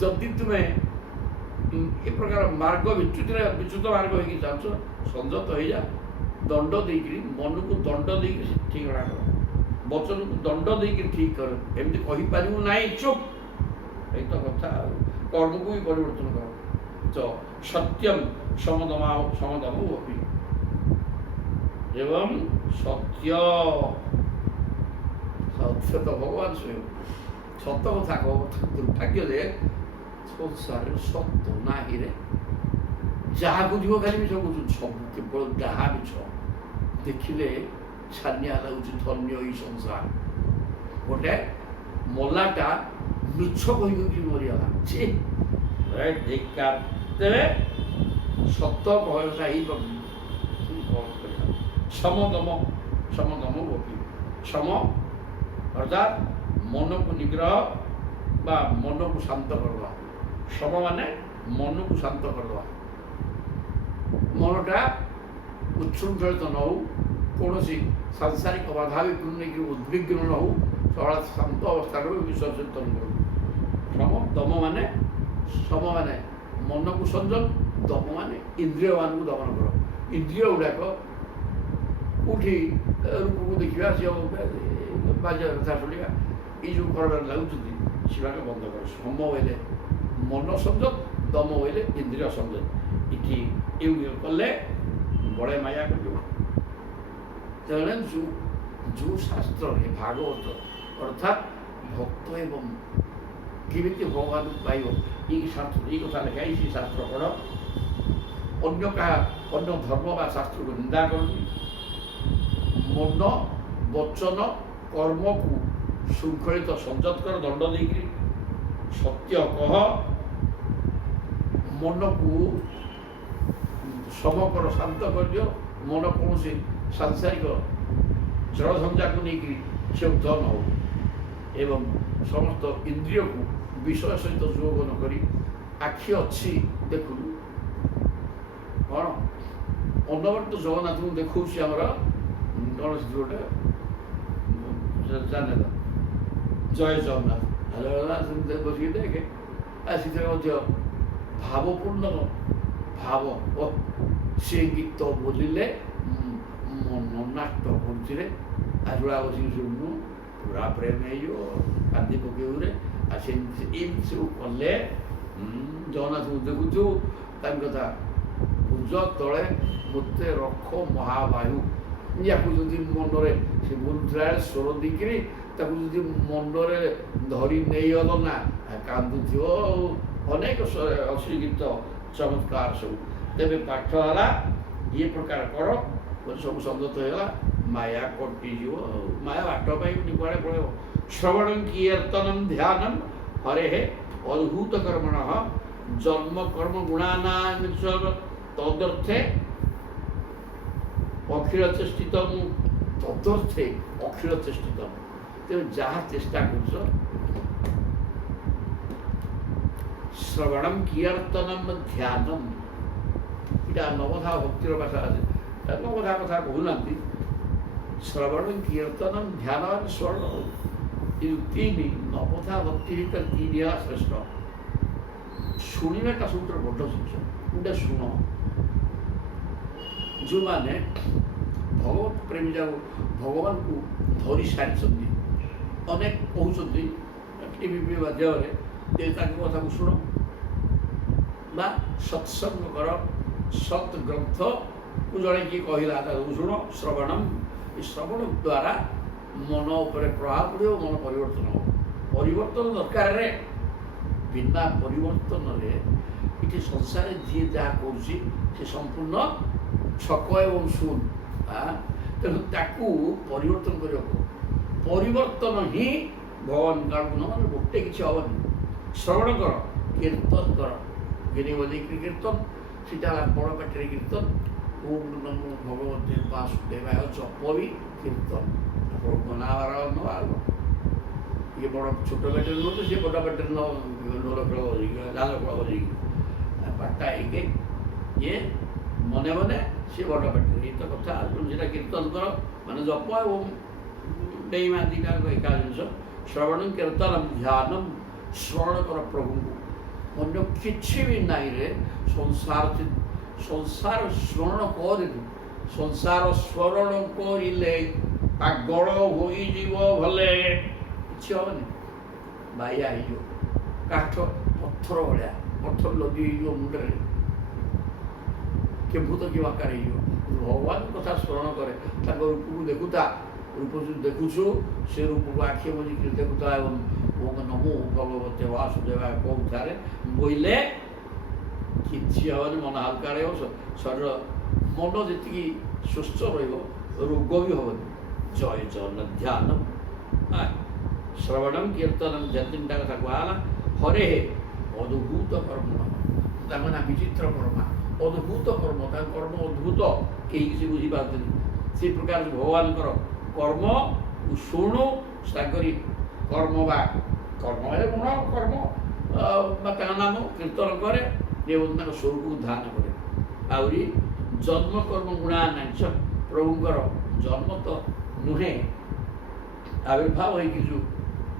ଯଦି ତୁମେ ଏ ପ୍ରକାର ମାର୍ଗ ବିଚ୍ୟୁତ ମାର୍ଗ ହେଇକି ଚାହୁଁଛ, ସଂଯତ ହେଇଯା। ଦଣ୍ଡ ଦେଇକିରି, ମନକୁ ଦଣ୍ଡ ଦେଇକିରି ଠିକ୍ କର, ବଚନକୁ ଦଣ୍ଡ ଦେଇକିରି ଠିକ୍ କର। ଏମିତି କହିପାରିବୁ ନାହିଁ, ଚୁପ୍, ଏଇ ତ କଥା। ଆଉ କର୍ମକୁ ବି ପରିବର୍ତ୍ତନ କର। ତ ସତ୍ୟମ୍ ସମଦମ ଅପି ଏବଂ ସତ୍ୟ ତ ଭଗବାନ ସ୍ୱୟଂ ସତ କଥା କହ। ଦୁର୍ଭାଗ୍ୟ ଯେ ସଂସାରରେ ସତ ନାହିଁରେ, ଯାହାକୁ ଯିବ ଖାଲି ମିଛ କହୁଛୁ। ସବୁ କେବଳ ଯାହା ମିଛ ଦେଖିଲେ ଛାନିଆ ଲାଗୁଛି। ଧନ୍ୟ ଏଇ ସଂସାର। ଗୋଟେ ମଲାଟା ମିଛ କହିକି ମରିଗଲା, ତେବେ ସତ କହିବା ହିଁ ସମଦମ ଗୋପୀ। ସମ ଅର୍ଥାତ୍ ମନକୁ ନିଗ୍ରହ ବା ମନକୁ ଶାନ୍ତ କରିଦେବା। ସମ ମାନେ ମନକୁ ଶାନ୍ତ କରିଦେବା। ମନଟା ଉଚ୍ଛୃଙ୍ଖଳିତ ନ ହଉ, କୌଣସି ସାଂସାରିକ ବାଧା ବିଘ୍ନ ନେଇକି ଉଦ୍ବିଗ୍ନ ନ ହଉ, ସହଳା ଶାନ୍ତ ଅବସ୍ଥାରୁ ବିସର୍ଜିତ କରୁ। ଦମ ମାନେ ମନକୁ ସଂଯମ, ଦମ ମାନେ ଇନ୍ଦ୍ରିୟମାନଙ୍କୁ ଦମନ କର। ଇନ୍ଦ୍ରିୟ ଗୁଡ଼ାକ କେଉଁଠି ରୂପକୁ ଦେଖିବା, ସେ ବାଜ୍ୟ କଥା ଶୁଣିବା, ଏଇ ଯେଉଁ କରବାରେ ଲାଗୁଛନ୍ତି, ସେଗୁଡ଼ାକ ବନ୍ଦ କର। ସମ ବୋଇଲେ ମନ ସଂଯମ, ଦମ ବୋଇଲେ ଇନ୍ଦ୍ରିୟ ସଂଯମ। ଏଠି ଏଗୁଡ଼ିକ କଲେ ବଳେ ମାୟା କରିବ। ତେଣୁ ଯେଉଁ ଶାସ୍ତ୍ରରେ ଭାଗବତ ଅର୍ଥାତ୍ ଭକ୍ତ ଏବଂ କେମିତି ଭଗବାନଙ୍କୁ ପାଇବ, ଏଇ ଶାସ୍ତ୍ର, ଏଇ କଥା ଲେଖା, ଏଇ ଶାସ୍ତ୍ର ପଢ଼। ଅନ୍ୟ ଧର୍ମ ବା ଶାସ୍ତ୍ରକୁ ନିନ୍ଦା କରନ୍ତି। ମନ, ବଚନ, କର୍ମକୁ ଶୃଙ୍ଖଳିତ ସଂଯତ କର, ଦଣ୍ଡ ଦେଇକିରି। ସତ୍ୟ କହ, ମନକୁ ସମ କର, ଶାନ୍ତ କରିଦିଅ। ମନ କୌଣସି ସାଂସାରିକ ଜଳଝଞ୍ଜାକୁ ନେଇକିରି ସେ ଉଦ୍ଧ ନ ହଉ ଏବଂ ସମସ୍ତ ଇନ୍ଦ୍ରିୟକୁ ବିଷୟ ସହିତ ଯୋଗ ନ କରି, ଆଖି ଅଛି ଦେଖୁନୁ କ'ଣ ଅନବରତ ଜଗନ୍ନାଥଙ୍କୁ ଦେଖାଉଛି ଆମର ଗଣେଶ ଗୋଟେ ଚ୍ୟାନେଲ, ଜୟ ଜଗନ୍ନାଥ ବସିକି ଦେଖେ। ଆଉ ସେଥିରେ ମଧ୍ୟ ଭାବପୂର୍ଣ୍ଣ ଭାବ, ସେ ଗୀତ ବୋଲିଲେ ମନ ନାଟ କରୁଛିରେ, ଆଜୁଳା ବସିକି ଶୁଣୁ, ପୁରା ପ୍ରେମ ହେଇଯିବ, କାନ୍ଦି ପକେଇବୁରେ। ଆଉ ସେମିତି ଏମିତି ସବୁ କଲେ ଜଗନ୍ନାଥଙ୍କୁ ଦେଖୁଛୁ, ତାଙ୍କ କଥା ଭୁଜ ତଳେ ମୋତେ ରଖ ମହାବାୟୁ। ୟାକୁ ଯଦି ମନରେ ସେ ବୁଲୁଥିଲା ସ୍ୱର ଦେଇକିରି, ତାକୁ ଯଦି ମନରେ ଧରି ନେଇଗଲ ନା, କାନ୍ଦୁଥିବ। ଆଉ ଅନେକ ଅଛି ଗୀତ, ଚମତ୍କାର ସବୁ। ତେବେ ପାଠ ହେଲା, ଇଏ ପ୍ରକାର କର, ସବୁ ସଂଯତ ହେଇଗଲା, ମାୟା କଟିଯିବ। ମାୟା ବାଟ ପାଇବନି, କୁଆଡ଼େ ପଳେଇବ। ଶ୍ରବଣଂ କୀର୍ତ୍ତନଂ ଧ୍ୟାନଂ ହରେଃ ଅଦ୍ଭୁତ କର୍ମଣଃ ଜନ୍ମ କର୍ମ ଗୁଣାନାଂ ତଦର୍ଥେ ଅଖିଳ ଚେଷ୍ଟିତମ୍। ତଦର୍ଥେ ଅଖିଳ ଚେଷ୍ଟିତମ୍। ତେଣୁ ଯାହା ଚେଷ୍ଟା କରୁଛ, ଶ୍ରବଣଂ କୀର୍ତ୍ତନଂ ଧ୍ୟାନଂ, ଏଇଟା ନବଧା ଭକ୍ତିର ଭାଷା ଅଛି। ନବଧା କଥା କହୁନାହାନ୍ତି। ଶ୍ରବଣଂ କୀର୍ତ୍ତନଂ ଧ୍ୟାନ ସ୍ୱର୍ଣ୍ଣ, ଏ ତିନି ନବଧା ଭକ୍ତି ଭିତରେ ତିନି ହେଲା ଶ୍ରେଷ୍ଠ। ଶୁଣିବାଟା ସବୁଠାରୁ ବଡ଼ ଜିନିଷ। ଗୋଟେ ଶୁଣ, ଯେଉଁମାନେ ଭଗବତ ପ୍ରେମୀ ଯାକ ଭଗବାନଙ୍କୁ ଧରି ସାରିଛନ୍ତି, ଅନେକ କହୁଛନ୍ତି ଟିଭି ମାଧ୍ୟମରେ, ତାଙ୍କ କଥାକୁ ଶୁଣ ବା ସତ୍ସଙ୍ଗ କର। ସତ୍ ଗ୍ରନ୍ଥକୁ ଜଣେ କିଏ କହିଲା, ତାକୁ ଶୁଣ। ଶ୍ରବଣମ୍, ଏ ଶ୍ରବଣ ଦ୍ୱାରା ମନ ଉପରେ ପ୍ରଭାବ ପଡ଼ିବ, ମନ ପରିବର୍ତ୍ତନ ହେବ। ପରିବର୍ତ୍ତନ ଦରକାରରେ, ବିନା ପରିବର୍ତ୍ତନରେ ଏଠି ସଂସାରରେ ଯିଏ ଯାହା କରୁଛି ସେ ସମ୍ପୂର୍ଣ୍ଣ ଛକ ଏବଂ ଶୂନ। ତେଣୁ ତାକୁ ପରିବର୍ତ୍ତନ କରିବାକୁ, ପରିବର୍ତ୍ତନ ହିଁ ଭଗବାନ କାଳକୁ ନହେଲେ ଗୋଟେ କିଛି ହେବନି। ଶ୍ରବଣ କର, କୀର୍ତ୍ତନ କର, ଗିରି ବଜେଇକିରି କୀର୍ତ୍ତନ, ସେଟା ହେଲା ବଡ଼ ପାଟିରେ କୀର୍ତ୍ତନ। ଓମ୍ ନମୋ ଭଗବତେ ବାସୁଦେବାୟ ଜପ ବି କୀର୍ତ୍ତନ ଆପଣଙ୍କ ନାଁ ନେବା ଆଉ ଇଏ ବଡ଼ ଛୋଟ ବେଟରେ ନୁହଁ ତ ସିଏ ବଡ଼ ବେଟରେ ଢୋଲ ଖେଳ ବଜେଇକି ଝାଲ ଖେଳ ବଜେଇକି ପାଟା ହେଇକି ଇଏ ମନେ ମନେ ସିଏ ବଡ଼ ବେଟରେ ଏଇ ତ କଥା ସେଟା କୀର୍ତ୍ତନ କର ମାନେ ଜପ ଆଉ ଡେଇଁମା ଦିଟା ଏକା ଜିନିଷ ଶ୍ରବଣ କୀର୍ତ୍ତନ ଧ୍ୟାନ ସ୍ମରଣ କର ପ୍ରଭୁଙ୍କୁ ଅନ୍ୟ କିଛି ବି ନାହିଁରେ ସଂସାର ସ୍ମରଣ କରିବୁ ସଂସାର ସ୍ମରଣ କରିଲେ ପାଗଳ ହୋଇଯିବ ଭଲେ କିଛି ହବନି ବାଇଆ ହେଇଯିବ କାଠ ପଥର ଭଳିଆ ପଥର ଲଦି ହେଇଯିବ ମୁଣ୍ଡରେ କେଭୂତ କି ବାକାର ହେଇଯିବ ଭଗବାନଙ୍କ କଥା ସ୍ମରଣ କରେ ତାଙ୍କ ରୂପକୁ ଦେଖୁଥା ରୂପ ଦେଖୁଛୁ ସେ ରୂପକୁ ଆଖି ବୁଝିକି ଦେଖୁଥା ଏବଂ ଓମ୍ ନମୋ ଭଗବତେ ବାସୁଦେବାୟ କହୁଥାରେ ବୋଇଲେ କିଛି ହେବନି ମନ ହାଲକା ରହିବ ଶରୀର ମନ ଯେତିକି ସୁସ୍ଥ ରହିବ ରୋଗ ବି ହେବନି ଜୟ ଜଗନ୍ନାଥ ଧ୍ୟାନ ଶ୍ରବଣମ୍ କୀର୍ତ୍ତନମ୍ ତିନିଟା କଥା କୁହାହେଲା ହରେ ଅଦ୍ଭୁତ କର୍ମ ତାଙ୍କ ନାଁ ବିଚିତ୍ର କର୍ମା ଅଦ୍ଭୁତ କର୍ମ ତାଙ୍କ କର୍ମ ଅଦ୍ଭୁତ କେହି କିଛି ବୁଝିପାରନ୍ତିନି ସେ ପ୍ରକାର ଭଗବାନଙ୍କର କର୍ମ ଶୁଣୁ ତାଙ୍କରି କର୍ମ ବା କର୍ମ ହେଲେ ଗୁଣ କର୍ମ ବା ତାଙ୍କ ନାମ କୀର୍ତ୍ତନ କରେ ଏବଂ ତାଙ୍କ ସ୍ୱରୂପକୁ ଧ୍ୟାନ କରେ ଆହୁରି ଜନ୍ମ କର୍ମ ଗୁଣା ନାଞ୍ଚ ପ୍ରଭୁଙ୍କର ଜନ୍ମ ତ ନୁହେଁ ଆବିର୍ଭାବ ହେଇକି ଯେଉଁ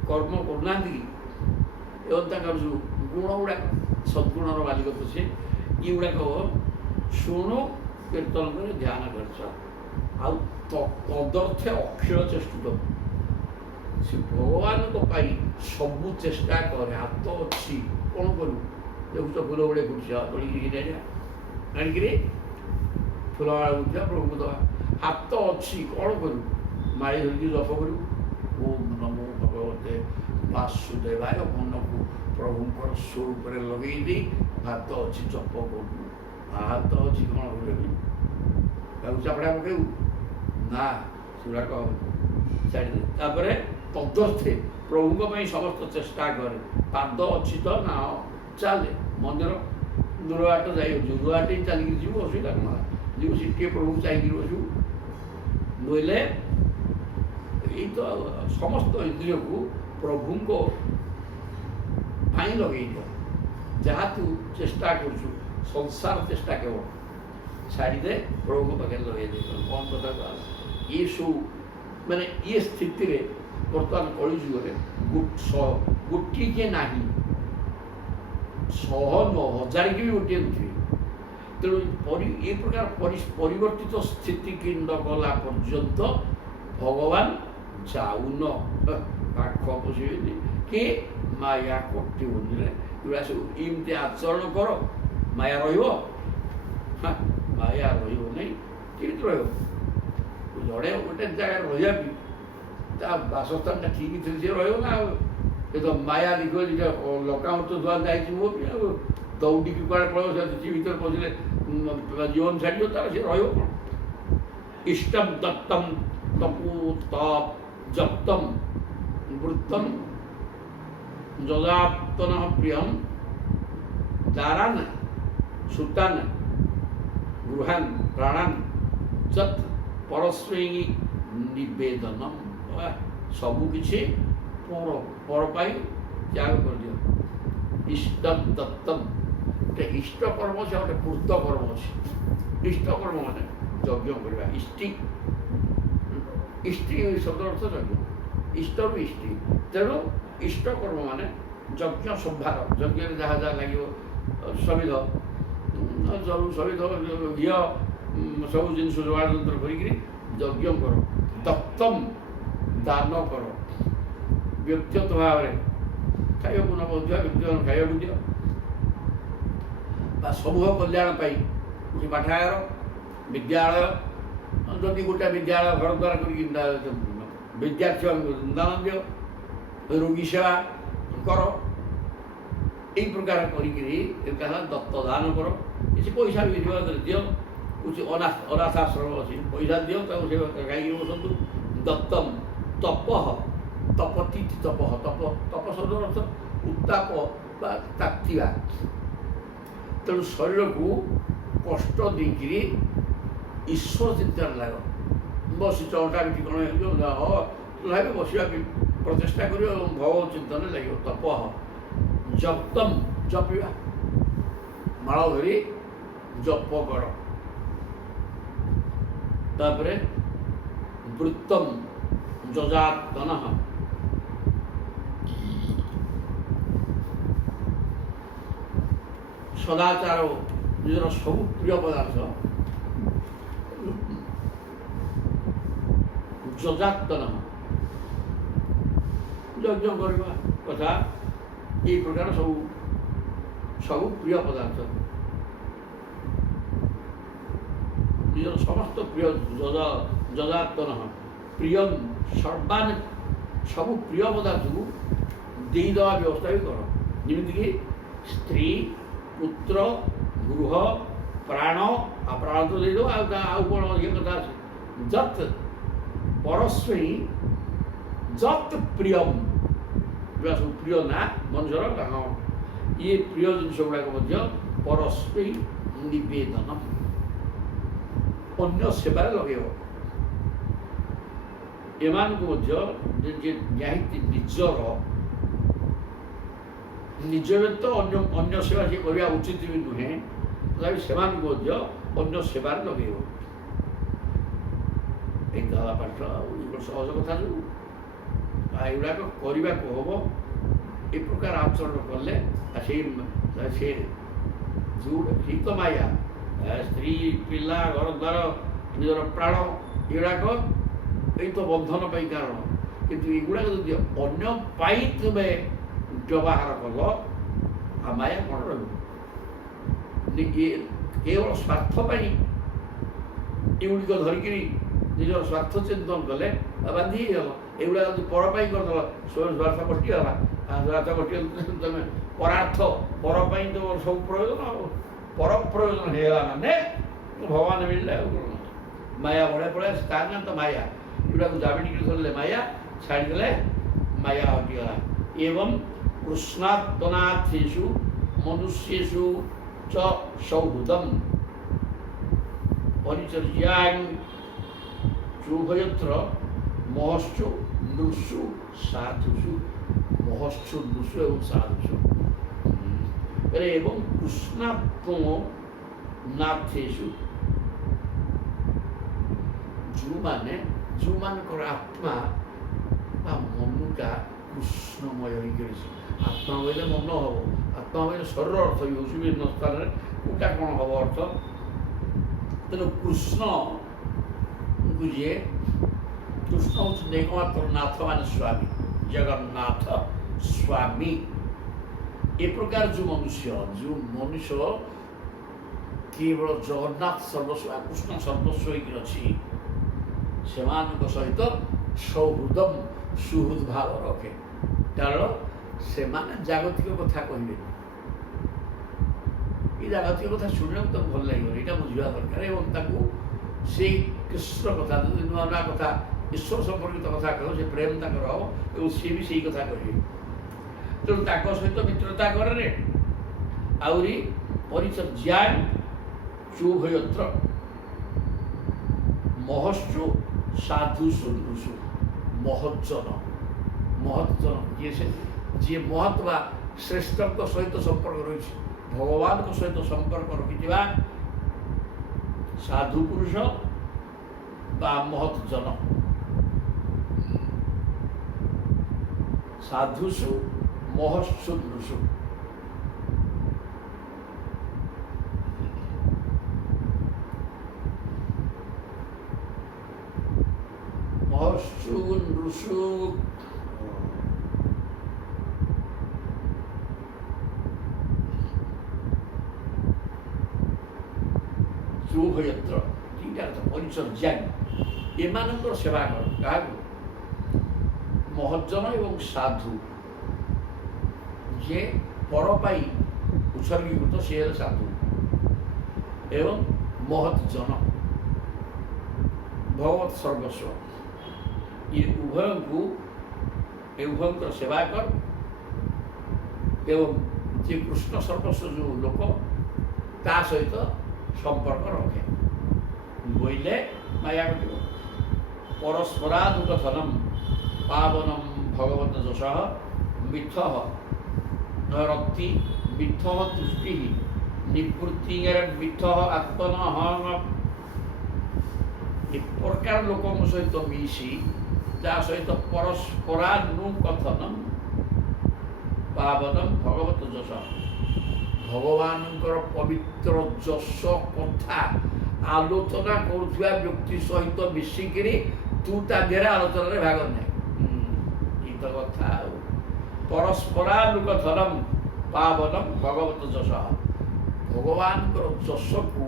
କର୍ମ କରୁନାହାନ୍ତି କି ଏବଂ ତାଙ୍କର ଯେଉଁ ଗୁଣ ଗୁଡ଼ାକ ସଦ୍ଗୁଣର ମାଲିକ ତ ସେ ଏଗୁଡ଼ାକ ଶୁଣୁ କୀର୍ତ୍ତନ କରି ଧ୍ୟାନ କରିଛ ଆଉ ତଦର୍ଥେ ଅକ୍ଷୟ ଚେଷ୍ଟିତ ସେ ଭଗବାନଙ୍କ ପାଇଁ ସବୁ ଚେଷ୍ଟା କରେ ହାତ ଅଛି କ'ଣ କରିବୁ ଦେଖୁଛ ଫୁଲ ଗୁଡ଼େ ଫୁଟୁଛି ତୋଳିକିରି ଆଣିକିରି ଫୁଲ ବୁଝିବା ପ୍ରଭୁଙ୍କୁ ଦେବା ହାତ ଅଛି କ'ଣ କରିବୁ ମାଳି ଧରିକି ଜପ କରିବୁ ଓମ୍ ନମୋ ଭଗବତେ ବାସୁଦେବାୟ ମନକୁ ପ୍ରଭୁଙ୍କର ସ୍ୱରୂପରେ ଲଗେଇ ଦେଇ ହାତ ଅଛି ଜପ କରିବୁ ହାତ ଅଛି କ'ଣ କରିବୁ ତାକୁ ଚାପଡ଼ା ପକେଇବୁ ନା ସେଗୁଡ଼ାକ ଛାଡ଼ିଦେ ତାପରେ ତଦର୍ଥେ ପ୍ରଭୁଙ୍କ ପାଇଁ ସମସ୍ତ ଚେଷ୍ଟା କରେ ପାଦ ଅଛି ତ ନା ଚାଲେ ମନ୍ଦିର ଦୂର ବାଟ ଯାଇ ହେଉଛି ଦୂର ବାଟ ହିଁ ଚାଲିକି ଯିବୁ ଅସୁବିଧା କ'ଣ ଯିବୁ ସେଠି ଟିକେ ପ୍ରଭୁକୁ ଚାହିଁକି ବସିବୁ ବୋଇଲେ ଏଇ ତ ସମସ୍ତ ଇନ୍ଦ୍ରିୟକୁ ପ୍ରଭୁଙ୍କ ପାଇଁ ଲଗେଇ ଦିଅ ଯାହା ତୁ ଚେଷ୍ଟା କରୁଛୁ ସଂସାର ଚେଷ୍ଟା କେବଳ ଛାଡ଼ିଦେ ପ୍ରଭୁଙ୍କ ପାଖରେ ଲଗେଇ ଦେ କ'ଣ କଥା ଏସବୁ ମାନେ ଏ ସ୍ଥିତିରେ ବର୍ତ୍ତମାନ କଳିଯୁଗରେ ଗୋଟିଏ ନାହିଁ 100,000 ବି ଗୋଟିଏ ନଥିବେ ତେଣୁ ଏ ପ୍ରକାର ପରିବର୍ତ୍ତିତ ସ୍ଥିତିକି ନ ଗଲା ପର୍ଯ୍ୟନ୍ତ ଭଗବାନ ଯାଉନ ପାଖ ପଶିବେନି କି ମାୟା କଟିବନି ଏଗୁଡ଼ା ସବୁ ଏମିତି ଆଚରଣ କର ମାୟା ରହିବ ମାୟା ରହିବ ନାହିଁ କେମିତି ରହିବ ଜଣେ ଗୋଟେ ଜାଗାରେ ରହିବା ବି ତା ବାସସ୍ଥାନଟା ଠିକ୍ ଥିଲେ ସିଏ ରହିବ ନା ଆଉ ଏ ତ ମାୟା ଦେଖିବ ଯେଟା ଲଙ୍କାମୃତ ଧୁଆ ଯାଇଛି ମୋ ବି ଆଉ ଦୌଡ଼ିକି କୁଆଡ଼େ ପଳେଇବ ସେ ଭିତରେ ପଶିଲେ ଜୀବନ ଛାଡ଼ିବ ତାର ସିଏ ରହିବ କ'ଣ ଇଷ୍ଟମ୍ ଦତ୍ତମ୍ ତପୁ ତପ୍ ଜପ୍ତମ୍ ବୃତ୍ତମ୍ ଯଜାପ୍ତନ ପ୍ରିୟମ୍ ଦାରାନ୍ ସୁତାନ୍ ଗୃହାନ୍ ପ୍ରାଣାନ୍ ଯତ୍ ପରସ୍ମୈ ନିବେଦନମ୍ ସବୁକିଛି ପର ପାଇଁ ତ୍ୟାଗ କରିଦିଅ ଇଷ୍ଟମ୍ ଦତ୍ତମ୍ ଗୋଟେ ଇଷ୍ଟକର୍ମ ଅଛି ଗୋଟେ କୃତକର୍ମ ଅଛି ଇଷ୍ଟକର୍ମ ମାନେ ଯଜ୍ଞ କରିବା ଇଷ୍ଟି ଶବ୍ଦ ଅର୍ଥ ଯଜ୍ଞ ଇଷ୍ଟରୁ ଇଷ୍ଟି ତେଣୁ ଇଷ୍ଟକର୍ମ ମାନେ ଯଜ୍ଞ ସମ୍ଭାର ଯଜ୍ଞରେ ଯାହା ଯାହା ଲାଗିବ ସବିଧ ଘିଅ ସବୁ ଜିନିଷ ଯୋଗାଡ଼ ଯନ୍ତ୍ର କରିକିରି ଯଜ୍ଞ କର ଦତ୍ତମ୍ ଦାନ କର ବ୍ୟକ୍ତିଗତ ଭାବରେ ଖାଇବାକୁ ନ ପାଉଥିବା ବ୍ୟକ୍ତିଗତ ଖାଇବାକୁ ଦିଅ ବା ସମୂହ କଲ୍ୟାଣ ପାଇଁ କିଛି ପାଠାଗାର ବିଦ୍ୟାଳୟ ଯଦି ଗୋଟେ ବିଦ୍ୟାଳୟ ଘର ଦ୍ୱାରା କରିକି ବିଦ୍ୟାର୍ଥୀ ଦାନ ଦିଅ ରୋଗୀ ସେବା କର এই প্রকার করিকি দত্ত দান কর কিছু পয়সা ବି দিও কিছু অনাথ আশ্রম ଅଛି পয়সা দিও তাকে সে গাইকি বসন্তু দত্তম তপ তপতিথি তপ তপ তপ শব্দর অর্থ উত্তাপ বা তাତିବା ତେଣୁ ଶରୀରକୁ କଷ୍ଟ ଦେଇକିରି ଈଶ୍ୱର ଚିନ୍ତାରେ ଲାଗ ବସି ଚଉଟା ବିଠି କ'ଣ ହେଇଯିବ ତଥାପି ବସିବା ପ୍ରଚେଷ୍ଟା କରିବ ଏବଂ ଭଗବତ ଚିନ୍ତନରେ ଲାଗିବ। ତପ ଜପ୍ତମ ଜପିବା ମାଳ ଧରି ଜପ କର। ତାପରେ ବୃତ୍ତମ ଯଜାତନ ସଦାଚାର ନିଜର ସବୁ ପ୍ରିୟ ପଦାର୍ଥ ଯଜାତନ ଯଜ୍ଞ କରିବା କଥା এই ପ୍ରକାର ସବୁ ପ୍ରିୟ ପଦାର୍ଥ ନିଜର ସମସ୍ତ ପ୍ରିୟ ଯଜାତନ ପ୍ରିୟମ ସର୍ବାନ ସବୁ ପ୍ରିୟ ପଦାର୍ଥକୁ ଦେଇଦେବା ବ୍ୟବସ୍ଥା ବି କର। ଯେମିତିକି ସ୍ତ୍ରୀ ପୁତ୍ର ଗୃହ ପ୍ରାଣ ଆଉ ପ୍ରାଣ ତ ଦେଇଦେବ ଆଉ କ'ଣ ଅଧିକ କଥା ଅଛି। ଯତ୍ ପରସ୍ମୈ ଯତ୍ ପ୍ରିୟମ ଯୋଉଟା ସବୁ ପ୍ରିୟ ନା ମନୁଷ୍ୟର ହଁ ଇଏ ପ୍ରିୟ ଜିନିଷ ଗୁଡ଼ାକ ମଧ୍ୟ ପରସ୍ମୈ ନିବେଦନ ଅନ୍ୟ ସେବାରେ ଲଗେଇବ। ଏମାନଙ୍କୁ ମଧ୍ୟ ଯାହାକି ନିଜର ତ ଅନ୍ୟ ସେବା ଯିଏ କରିବା ଉଚିତ ବି ନୁହେଁ ତଥାପି ସେମାନଙ୍କୁ ମଧ୍ୟ ଅନ୍ୟ ସେବାରେ ଲଗେଇବ। ଏଇଟା ହେଲା ପାଠ ଆଉ ସହଜ କଥା ସବୁ ଏଗୁଡ଼ାକ କରିବାକୁ ହବ। ଏ ପ୍ରକାର ଆଚରଣ କଲେ ସେ ସେଇ ତ ମାୟା ସ୍ତ୍ରୀ ପିଲା ଘର ଦ୍ୱାର ନିଜର ପ୍ରାଣ ଏଗୁଡ଼ାକ ଏଇ ତ ବନ୍ଧନ ପାଇଁ କାରଣ। କିନ୍ତୁ ଏଗୁଡ଼ାକ ଯଦି ଅନ୍ୟ ପାଇଁ ତୁମେ ବ୍ୟବହାର କଲ ଆଉ ମାୟା କ'ଣ ରହିବ? କେବଳ ସ୍ୱାର୍ଥ ପାଇଁ ଏଗୁଡ଼ିକ ଧରିକିରି ନିଜର ସ୍ୱାର୍ଥ ଚିନ୍ତନ କଲେ ବାନ୍ଧି ହେଇଗଲ। ଏଗୁଡ଼ାକ ଯଦି ପର ପାଇଁ କରିଦେଲ ସ୍ୱୟଂ ସ୍ୱାର୍ଥ କଟିଗଲା। ସ୍ୱାର୍ଥ କଟିଗଲେ ତୁମେ ପରାର୍ଥ ପର ପାଇଁ ତ ସବୁ ପ୍ରୟୋଜନ ଆଉ ପର ପ୍ରୟୋଜନ ହେଇଗଲା ମାନେ ଭଗବାନ ମିଳିଲେ ଆଉ କ'ଣ ମାୟା ବଢ଼ିଆ ପଳେଇ ଆସେ ତା ନା ତ ମାୟା ଏଗୁଡ଼ାକୁ ଜାବିଟିକି ଧରିଲେ ମାୟା ଛାଡ଼ିଦେଲେ ମାୟା ହଟିଗଲା। ଏବଂ କୃଷ୍ଣାତ୍ମନାଥେଷୁ ମନୁଷ୍ୟେଷୁ च सौहृदम परिचर्यां चुभयत्र महश्चु नृषु साधुषु महश्चु नृषु एवं साधुषु एवं कृष्णात्म नाथेषु जो मानकर आत्मा मनुका कृष्णमय आत्मा बोले मन हम आत्मा बोले शरीर अर्थ भी हो विभिन्न स्थान उटा कौन हम अर्थ तेणु कृष्ण बुझे कृष्ण हूँ एकमात्र नाथ मान स्वामी जगन्नाथ स्वामी ए प्रकार जो मनुष्य केवल जगन्नाथ सर्वस्व कृष्ण सर्वस्व अच्छी से सहित सौहृदम सुहृद भाव रखे कारण से जागतिक कथा कहे ये जागतिक कथा शुणा तो भल लगे यहाँ बुझा दरकार से कृष्ण कथा नुआ नुआ कथा ईश्वर संपर्कित कथा कह से प्रेम तक हम सी भी सही कथा कहे तेणु सहित मित्रता करे आहरी परिचर्या चुभयत्र महश्चु साधुषु नृषु महज्जन जी महत्वा श्रेष्ठ सहित संपर्क रही भगवान सहित संपर्क रखि साधु पुरुष बा महज्जन साधुषु महश्चु नृषु महश्चु नृषु चुभयत्र तीटा परिचर्या एमानकर सेवा कर क्या महज्जन एवं साधु जे परपाई उत्सर्गीकृत से साधु एवं महज्जन भगवत सर्वस्व ये उभय को सेवा कर एवं जे कृष्ण सर्वस्व जो लोक ता सहित संपर्क रखे ବୋଇଲେ ମାୟା କଟିବ। ପରସ୍ପରାଦୁକଥନମ୍ ପାବନମ୍ ଭଗବତ ଯଶଃ ମିଥଃ ରକ୍ତି ମିଥଃ ତୁଷ୍ଟି ନିବୃତ୍ତିରେ ମିଥଃ ଆତ୍ମନଃ। ଏ ପ୍ରକାର ଲୋକଙ୍କ ସହିତ ମିଶି ତା ସହିତ ପରସ୍ପରାନୁକଥନମ୍ ପାବନମ୍ ଭଗବତ ଯଶ, ଭଗବାନଙ୍କର ପବିତ୍ର ଯଶ କଥା ଆଲୋଚନା କରୁଥିବା ବ୍ୟକ୍ତି ସହିତ ମିଶିକିରି ତୁ ତା ଦେହରେ ଆଲୋଚନାରେ ଭାଗ ନାହିଁ। ଏଇ ତ କଥା ଆଉ। ପରସ୍ପରାନୁକଥନମ୍ ପାବନମ୍ ଭଗବତ ଯଶ, ଭଗବାନଙ୍କର ଯଶକୁ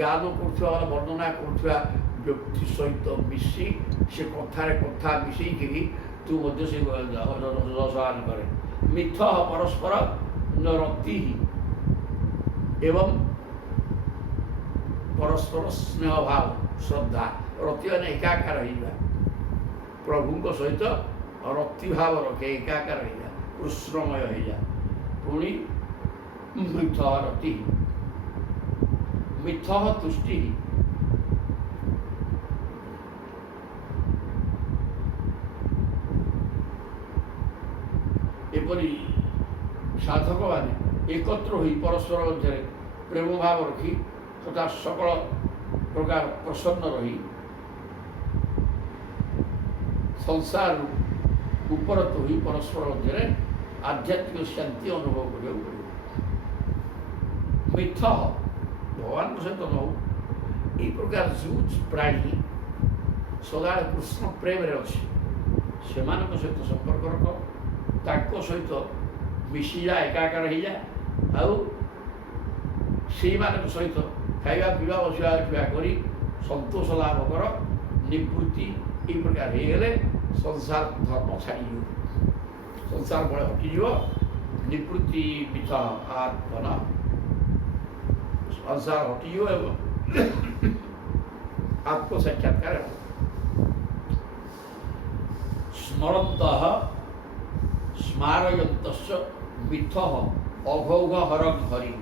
ଗାନ କରୁଥିବା ବର୍ଣ୍ଣନା କରୁଥିବା ବ୍ୟକ୍ତି ସହିତ ମିଶି ସେ କଥାରେ କଥା ମିଶେଇକିରି ତୁ ମଧ୍ୟ ସେ ଯଶ ଗାନ କରେ। ମିଥ ପରସ୍ପର ରତି ଏବଂ ପରସ୍ପର ସ୍ନେହ ଭାବ ଶ୍ରଦ୍ଧା। ରତି ମାନେ ଏକାକାର ହେଇଯିବା, ପ୍ରଭୁଙ୍କ ସହିତ ରତି ଭାବ ରଖେ, ଏକାକାର ହେଇଯା, କୃଷ୍ଣମୟ ହେଇଯା। ପୁଣି ମିଥ ରତି ମିଥ ତୁଷ୍ଟି, ଏପରି ସାଧକମାନେ ଏକତ୍ର ହୋଇ ପରସ୍ପର ମଧ୍ୟରେ ପ୍ରେମ ଭାବ ରଖି ତଥା ସକଳ ପ୍ରକାର ପ୍ରସନ୍ନ ରହି ସଂସାରରୁ ଉପରତ ହୋଇ ପରସ୍ପର ମଧ୍ୟରେ ଆଧ୍ୟାତ୍ମିକ ଶାନ୍ତି ଅନୁଭବ କରିବାକୁ ପଡ଼ିବ। ମିଥ ଭଗବାନଙ୍କ ସହିତ ନ ହଉ, ଏହି ପ୍ରକାର ଯେଉଁ ପ୍ରାଣୀ ସଦାବେଳେ କୃଷ୍ଣ ପ୍ରେମରେ ଅଛି ସେମାନଙ୍କ ସହିତ ସମ୍ପର୍କ ରଖ, ତାଙ୍କ ସହିତ ମିଶିଯା, ଏକାକାର ହେଇଯା, ଆଉ ସେଇମାନଙ୍କ ସହିତ ଖାଇବା ପିଇବା ବସିବା ଉଠିବା କରି ସନ୍ତୋଷ ଲାଭ କର। ନିବୃତ୍ତି এই ପ୍ରକାର ହେଇଗଲେ ସଂସାର ଧର୍ମ ଛାଡ଼ିଯିବ, ସଂସାର ବଳ ହଟିଯିବ। ନିବୃତ୍ତି ମିଥ ଆତ୍ମନ, ସଂସାର ହଟିଯିବ ଏବଂ ଆତ୍ମ ସାକ୍ଷାତକାର ହେବ। ସ୍ମରନ୍ତଃ ସ୍ମାରୟନ୍ତଶ୍ଚ ମିଥଃ ଅଘୌଘ ହରଂ ହରି।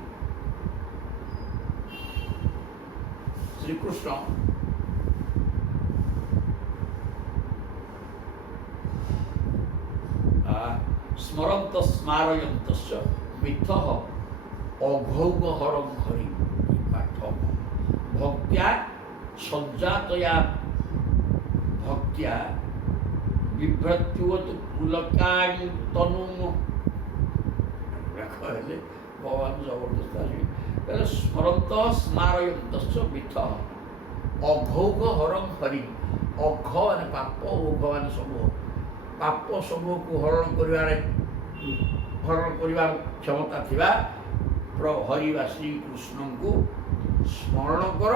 ଶ୍ରୀକୃଷ୍ଣ ସ୍ମରନ୍ତ ସ୍ମାରୟନ୍ତଶ୍ଚ ମିଥଃ ଅଘୌଘ ହରଂ ହରି। ପାଠ ଭକ୍ତ୍ୟା ସଞ୍ଜାତୟା ଭକ୍ତ୍ୟା ବିଭ୍ରତ୍ୟୁତ ପୁଲକାଂ ତନୁ। କହିଲେ ଭଗବାନ ଜବରଦସ୍ତ ଆସିବେ କହିଲେ ସ୍ମରନ୍ତ ସ୍ମାରୟନ୍ତଶ୍ଚ ମିଥଃ ଅଘୌଘ ହରଂ ହରି। ଅଘ ମାନେ ପାପ, ଔଘ ମାନେ ସମୂହ। ପାପ ସମୂହକୁ ହରଣ କରିବାର କ୍ଷମତା ଥିବା ହରି ବା ଶ୍ରୀକୃଷ୍ଣଙ୍କୁ ସ୍ମରଣ କର।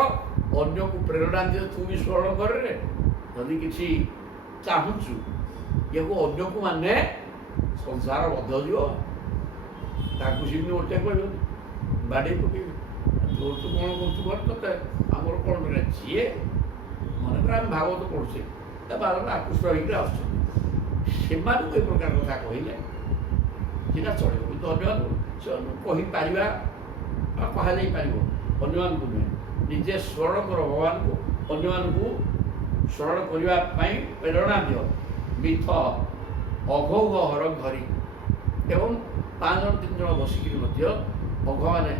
ଅନ୍ୟକୁ ପ୍ରେରଣା ଦିଅ, ତୁ ବି ସ୍ମରଣ କରରେ। ଯଦି କିଛି ଚାହୁଁଛୁ ୟାକୁ ଅନ୍ୟକୁ ମାନେ ସଂସାର ବଦ୍ଧ ଯିବ, ତାକୁ ସେମିତି ଗୋଟେ କହିବନି, ବାଡ଼େଇ ପକେଇବି। ତୋର ତୁ କ'ଣ କରୁଛୁ କର, ତୋତେ ଆମର କ'ଣ ମିଳେ? ଯିଏ ମନେକର ଆମେ ଭାଗବତ ପଢ଼ୁଛେ, ତା ବାରଟା ଆକୃଷ୍ଟ ହେଇକି ଆସୁଛନ୍ତି, ସେମାନଙ୍କୁ ଏ ପ୍ରକାର କଥା କହିଲେ ସେଟା ଚଳିବ। କିନ୍ତୁ ଅନ୍ୟମାନଙ୍କୁ କହିପାରିବା କୁହାଯାଇପାରିବ, ଅନ୍ୟମାନଙ୍କୁ ନୁହେଁ। ନିଜେ ସ୍ମରଣ କର ଭଗବାନଙ୍କୁ, ଅନ୍ୟମାନଙ୍କୁ ସ୍ମରଣ କରିବା ପାଇଁ ପ୍ରେରଣା ଦିଅ। ମିଥ ଅଘୌଘ ହରଂ ହରି। ଏବଂ 5 ଜଣ 3 ଜଣ ବସିକିରି ମଧ୍ୟ ଅଘମାନେ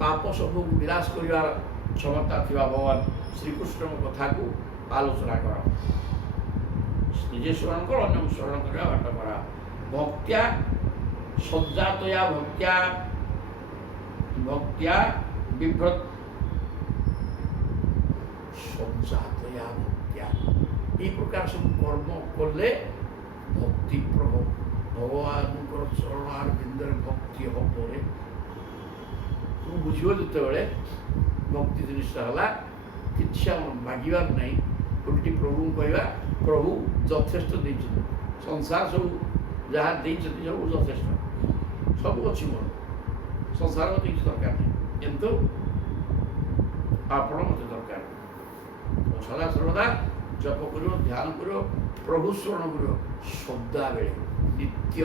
ପାପ ସବୁକୁ ବିନାଶ କରିବାର କ୍ଷମତା ଥିବା ଭଗବାନ ଶ୍ରୀକୃଷ୍ଣଙ୍କ କଥାକୁ ଆଲୋଚନା କର। ନିଜେ ସ୍ମରଣ କର, ଅନ୍ୟକୁ ସ୍ମରଣ କରିବା ବାଟ କରା। ଭକ୍ତ୍ୟା ସଞ୍ଜାତୟା ଭକ୍ତ୍ୟା ଭକ୍ତ୍ୟା ବିଭ୍ରତ ସଞ୍ଜାତୟା ଭକ୍ତ୍ୟା। এই ପ୍ରକାର ସବୁ କର୍ମ କଲେ ଭକ୍ତି ପ୍ରଭୁ ଭଗବାନଙ୍କର ଚରଣାର ବିନ୍ଦୁରେ ଭକ୍ତି ହେବ ପରେ ତୁ ବୁଝିବ ଯେତେବେଳେ ଭକ୍ତି ଜିନିଷଟା ହେଲା କିଛି ଆମର ମାଗିବାର ନାହିଁ। ଓଲଟି ପ୍ରଭୁଙ୍କୁ କହିବା, ପ୍ରଭୁ ଯଥେଷ୍ଟ ଦେଇଛନ୍ତି, ସଂସାର ସବୁ ଯାହା ଦେଇଛନ୍ତି ସବୁ ଯଥେଷ୍ଟ, ସବୁ ଅଛି ମୋର, ସଂସାର ମୋତେ କିଛି ଦରକାର ନାହିଁ, କିନ୍ତୁ ଆପଣ ମୋତେ ଦରକାର। ସଦା ସର୍ବଦା ଜପ କରିବ, ଧ୍ୟାନ କରିବ, ପ୍ରଭୁ ସ୍ମରଣ କରିବ ସଦାବେଳେ ନିତ୍ୟ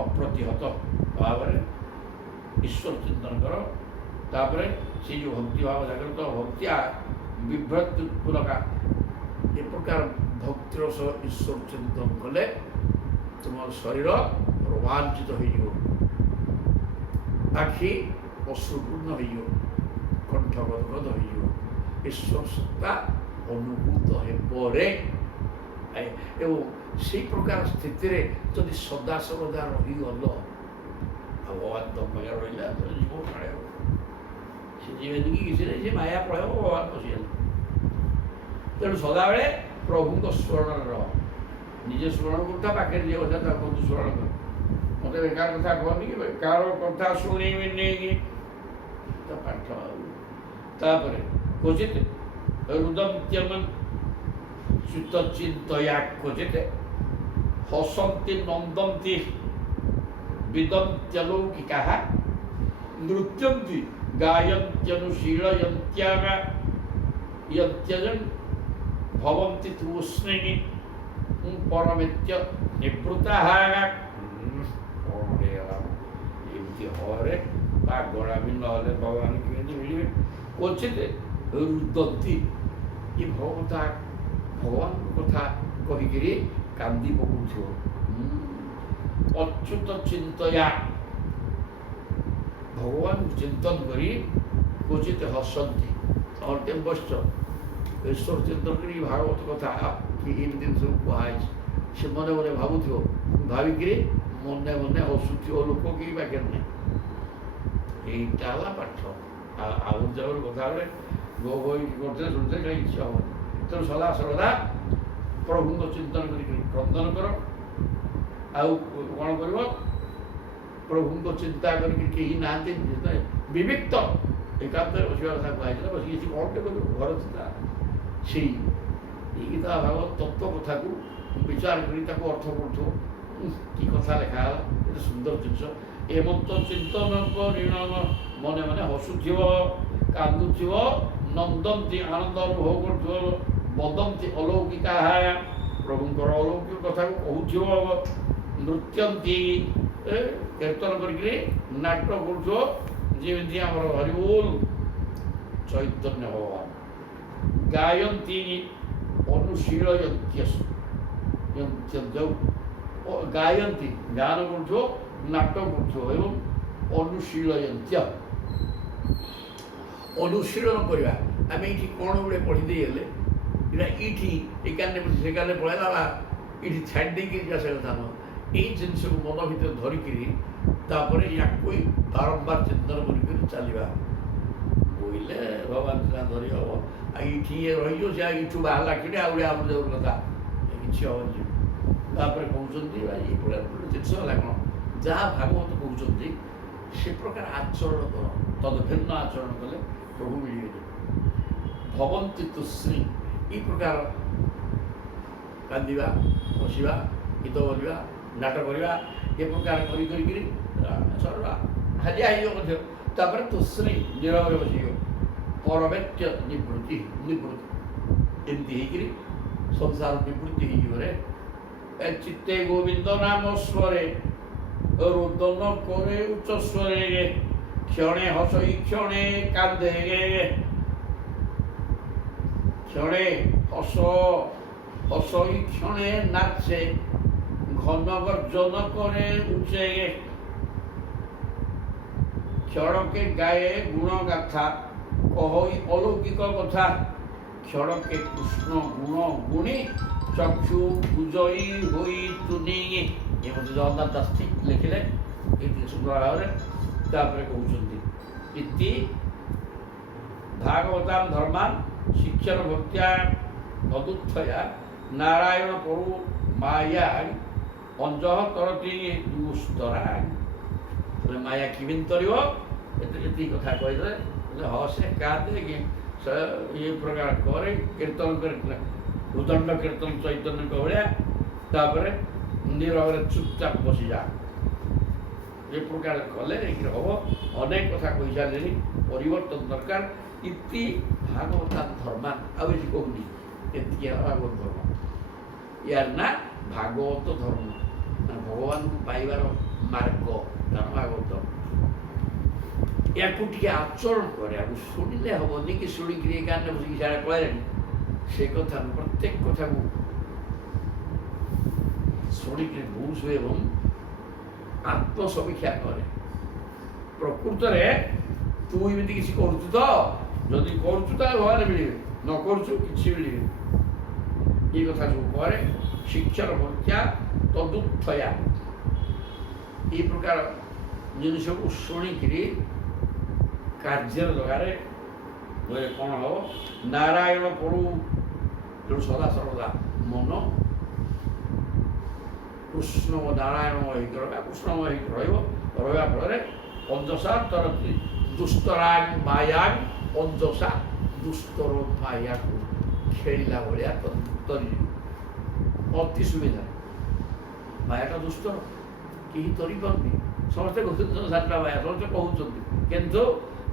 ଅପ୍ରତିହତ ଭାବରେ ଈଶ୍ୱର ଚିନ୍ତନ କର। तापर से जो भक्ति भाव जागृत भक्तिया विभ्रति पूरका ए प्रकार भक्तिर सह ईश्वर चिंतन कले तुम शरीर रोमांचित हो आखि अश्रुपूर्ण हो कंठ गदगद हो ईश्वर सत्ता अनुभूत हे से प्रकार स्थिति रे जदि सदा सर्वदा रहीगल भगवान तुम रहा तो जीव पड़े से जीवन की किसी नहीं से माया पड़े भगवान पशिगल तेणु सदाबे प्रभु स्मरण रह निजे स्मरण करता पाखे जी बसा कहतु स्मरण कर मत बेकार कथा कहनी कि बेकार कथा शुणी पाठ तापर क्वचित रुदंत्यमन चिंतया क्वचित हसंती नंदंती विदंत्यलौकिका नृत्यंती गायन्त्यनुशीलयन्त्यागा यत्यजन भवन्ति तूष्णिनि परमित्य निवृत्ताः एमती हरे ता गला भी नहले भगवान केमती मिलिबे क्वचित रुदंती ये भगवता भगवान कथा कहीकि कांदी पकाउथ्यो अच्युत चिंतया भगवान चिंतन करी क्वचित हसंती अंतिम बश्च ईश्वर चिंतन करी भागवत कथा कि इन दिन सब कहुई से मन मन भावुथ्यो भाविकी मन मन हसुथ्यो लोक कि पाखे नहीं यहीटा है पाठ आउर जाऊर कथा गो गो करते शुणते कहीं इच्छा हम तेणु सदा सर्वदा प्रभु को चिंतन क्रंदन कर आउ कौन कर प्रभु को चिंता करके ना विविक्त एकांत बसवा कथा कहुई बस किसी कौन टे कर घर चिंता से गीता भागवत तत्व कथा को विचार कर अर्थ कर कि कथा लिखा ये सुंदर जिनस एमत चिंतन परिणाम मने मने हसुथ्य कांदुथ्य नंदंती आनंद अनुभव कर बदंती अलौकिका प्रभुंर अलौकिक कथा को कहूथ्य नृत्यंती कीर्तन करके नाटक करमती आम हरिबोल चैतन्य भगवान गायंती अनुशीलयंत्य गायंती गान कर नाटक कर अनुशीलयंत्य अनुशीलन करवा आम ये कौन गुड़े पढ़ी देले ये से पलैला ये छाड़ देकर आसा कथा न ये जिनस को मन भर धरिकी या बारंबार चिंतन कर चलवा बोले भगवान सीना धरी हम ये रही से बाहर कि आउे आम जो कथा किसी हम तापर कहते ये जिनस है कौन जहाँ भागवत कहते से प्रकार आचरण कर तद भिन्न आचरण कले प्रभु मिले भवंती तुश्री ये प्रकार कांदा हसवा गीत बोलवा नाटक करवा ये प्रकार कर सरवा हाजिया होपर तुश्री नीरव बस परमेत्य निवृत्ति निवृत्ति एमती संसार निवृत्ति हो चित्ते गोविंद नाम स्वरे रुदन करे उच्च स्वरे क्षणे हसई क्षणे कांदे क्षणे हसई क्षणे नाचे घन गर्जन करे उचे क्षणके गाए गुण गाथा कही अलौकिक कथा क्षणके कृष्ण गुण गुणी चक्षु पूजई हुई तुनी ये मत जगन्नाथ दास ठीक लिखिले ये सुंदर भाव कहते भागवतां धर्मान शिक्षण भक्त्या तदुत्थया नारायण परु माया अंजह करती दुस्तरा माया किमिन तरिव ये कथा कहीदे हसे का ये प्रकार करे कीर्तन कर रुदंड कीर्तन चैतन्य भाया नीरव चुपचाप बसी जा ये प्रकार कले हम अनेक कथा कही सारे परिवर्तन दरकार इति भागवता धर्मान आउ कहूनी ये भागवत धर्म यार ना भागवत धर्म भगवान को पाइबार मार्ग भागवत ୟାକୁ ଟିକେ ଆଚରଣ କରିବାକୁ ଶୁଣିଲେ ହେବନି କି ଶୁଣିକିରି ଏ କାନରେ ବସିକି ସିଆଡ଼େ କହିଲେଣି ସେ କଥା ପ୍ରତ୍ୟେକ କଥାକୁ ଶୁଣିକିରି ବୁଝୁ ଏବଂ ଆତ୍ମସମୀକ୍ଷା କରେ। ପ୍ରକୃତରେ ତୁ ଏମିତି କିଛି କରୁଛୁ ତ? ଯଦି କରୁଛୁ ତାହେଲେ ଭଗବାନ ମିଳିବେ, ନ କରୁଛୁ କିଛି ମିଳିବେ। ଏ କଥା ସବୁ କରେ। ଶିକ୍ଷାର ହତ୍ୟା ତଦୁତ୍ଥୟା ଏ ପ୍ରକାର ଜିନିଷକୁ ଶୁଣିକିରି କାର୍ଯ୍ୟର ଜାଗାରେ ବୋଲେ କ'ଣ ହେବ? ନାରାୟଣ ପଡ଼ୁ ତେଣୁ ସଦା ସର୍ବଦା ମନ କୃଷ୍ଣ ଓ ନାରାୟଣମୟ ହେଇକି ରହିବା, କୃଷ୍ଣମୟ ହେଇକି ରହିବା ଫଳରେ ଅଞ୍ଜସା ତରତି ଦୁସ୍ତରାଗ ମାୟାଗ ଅଞ୍ଜସା ଦୁସ୍ତର ମାୟାକୁ ଖେଳିଲା ଭଳିଆ ତରିଯିବ। ଅତି ସୁବିଧା। ମାୟାଟା ଦୁସ୍ତର, କେହି ତରିପାରୁନି। ସମସ୍ତେ କହୁଛନ୍ତି ସାତଟା ମାୟା, ସମସ୍ତେ କହୁଛନ୍ତି, କିନ୍ତୁ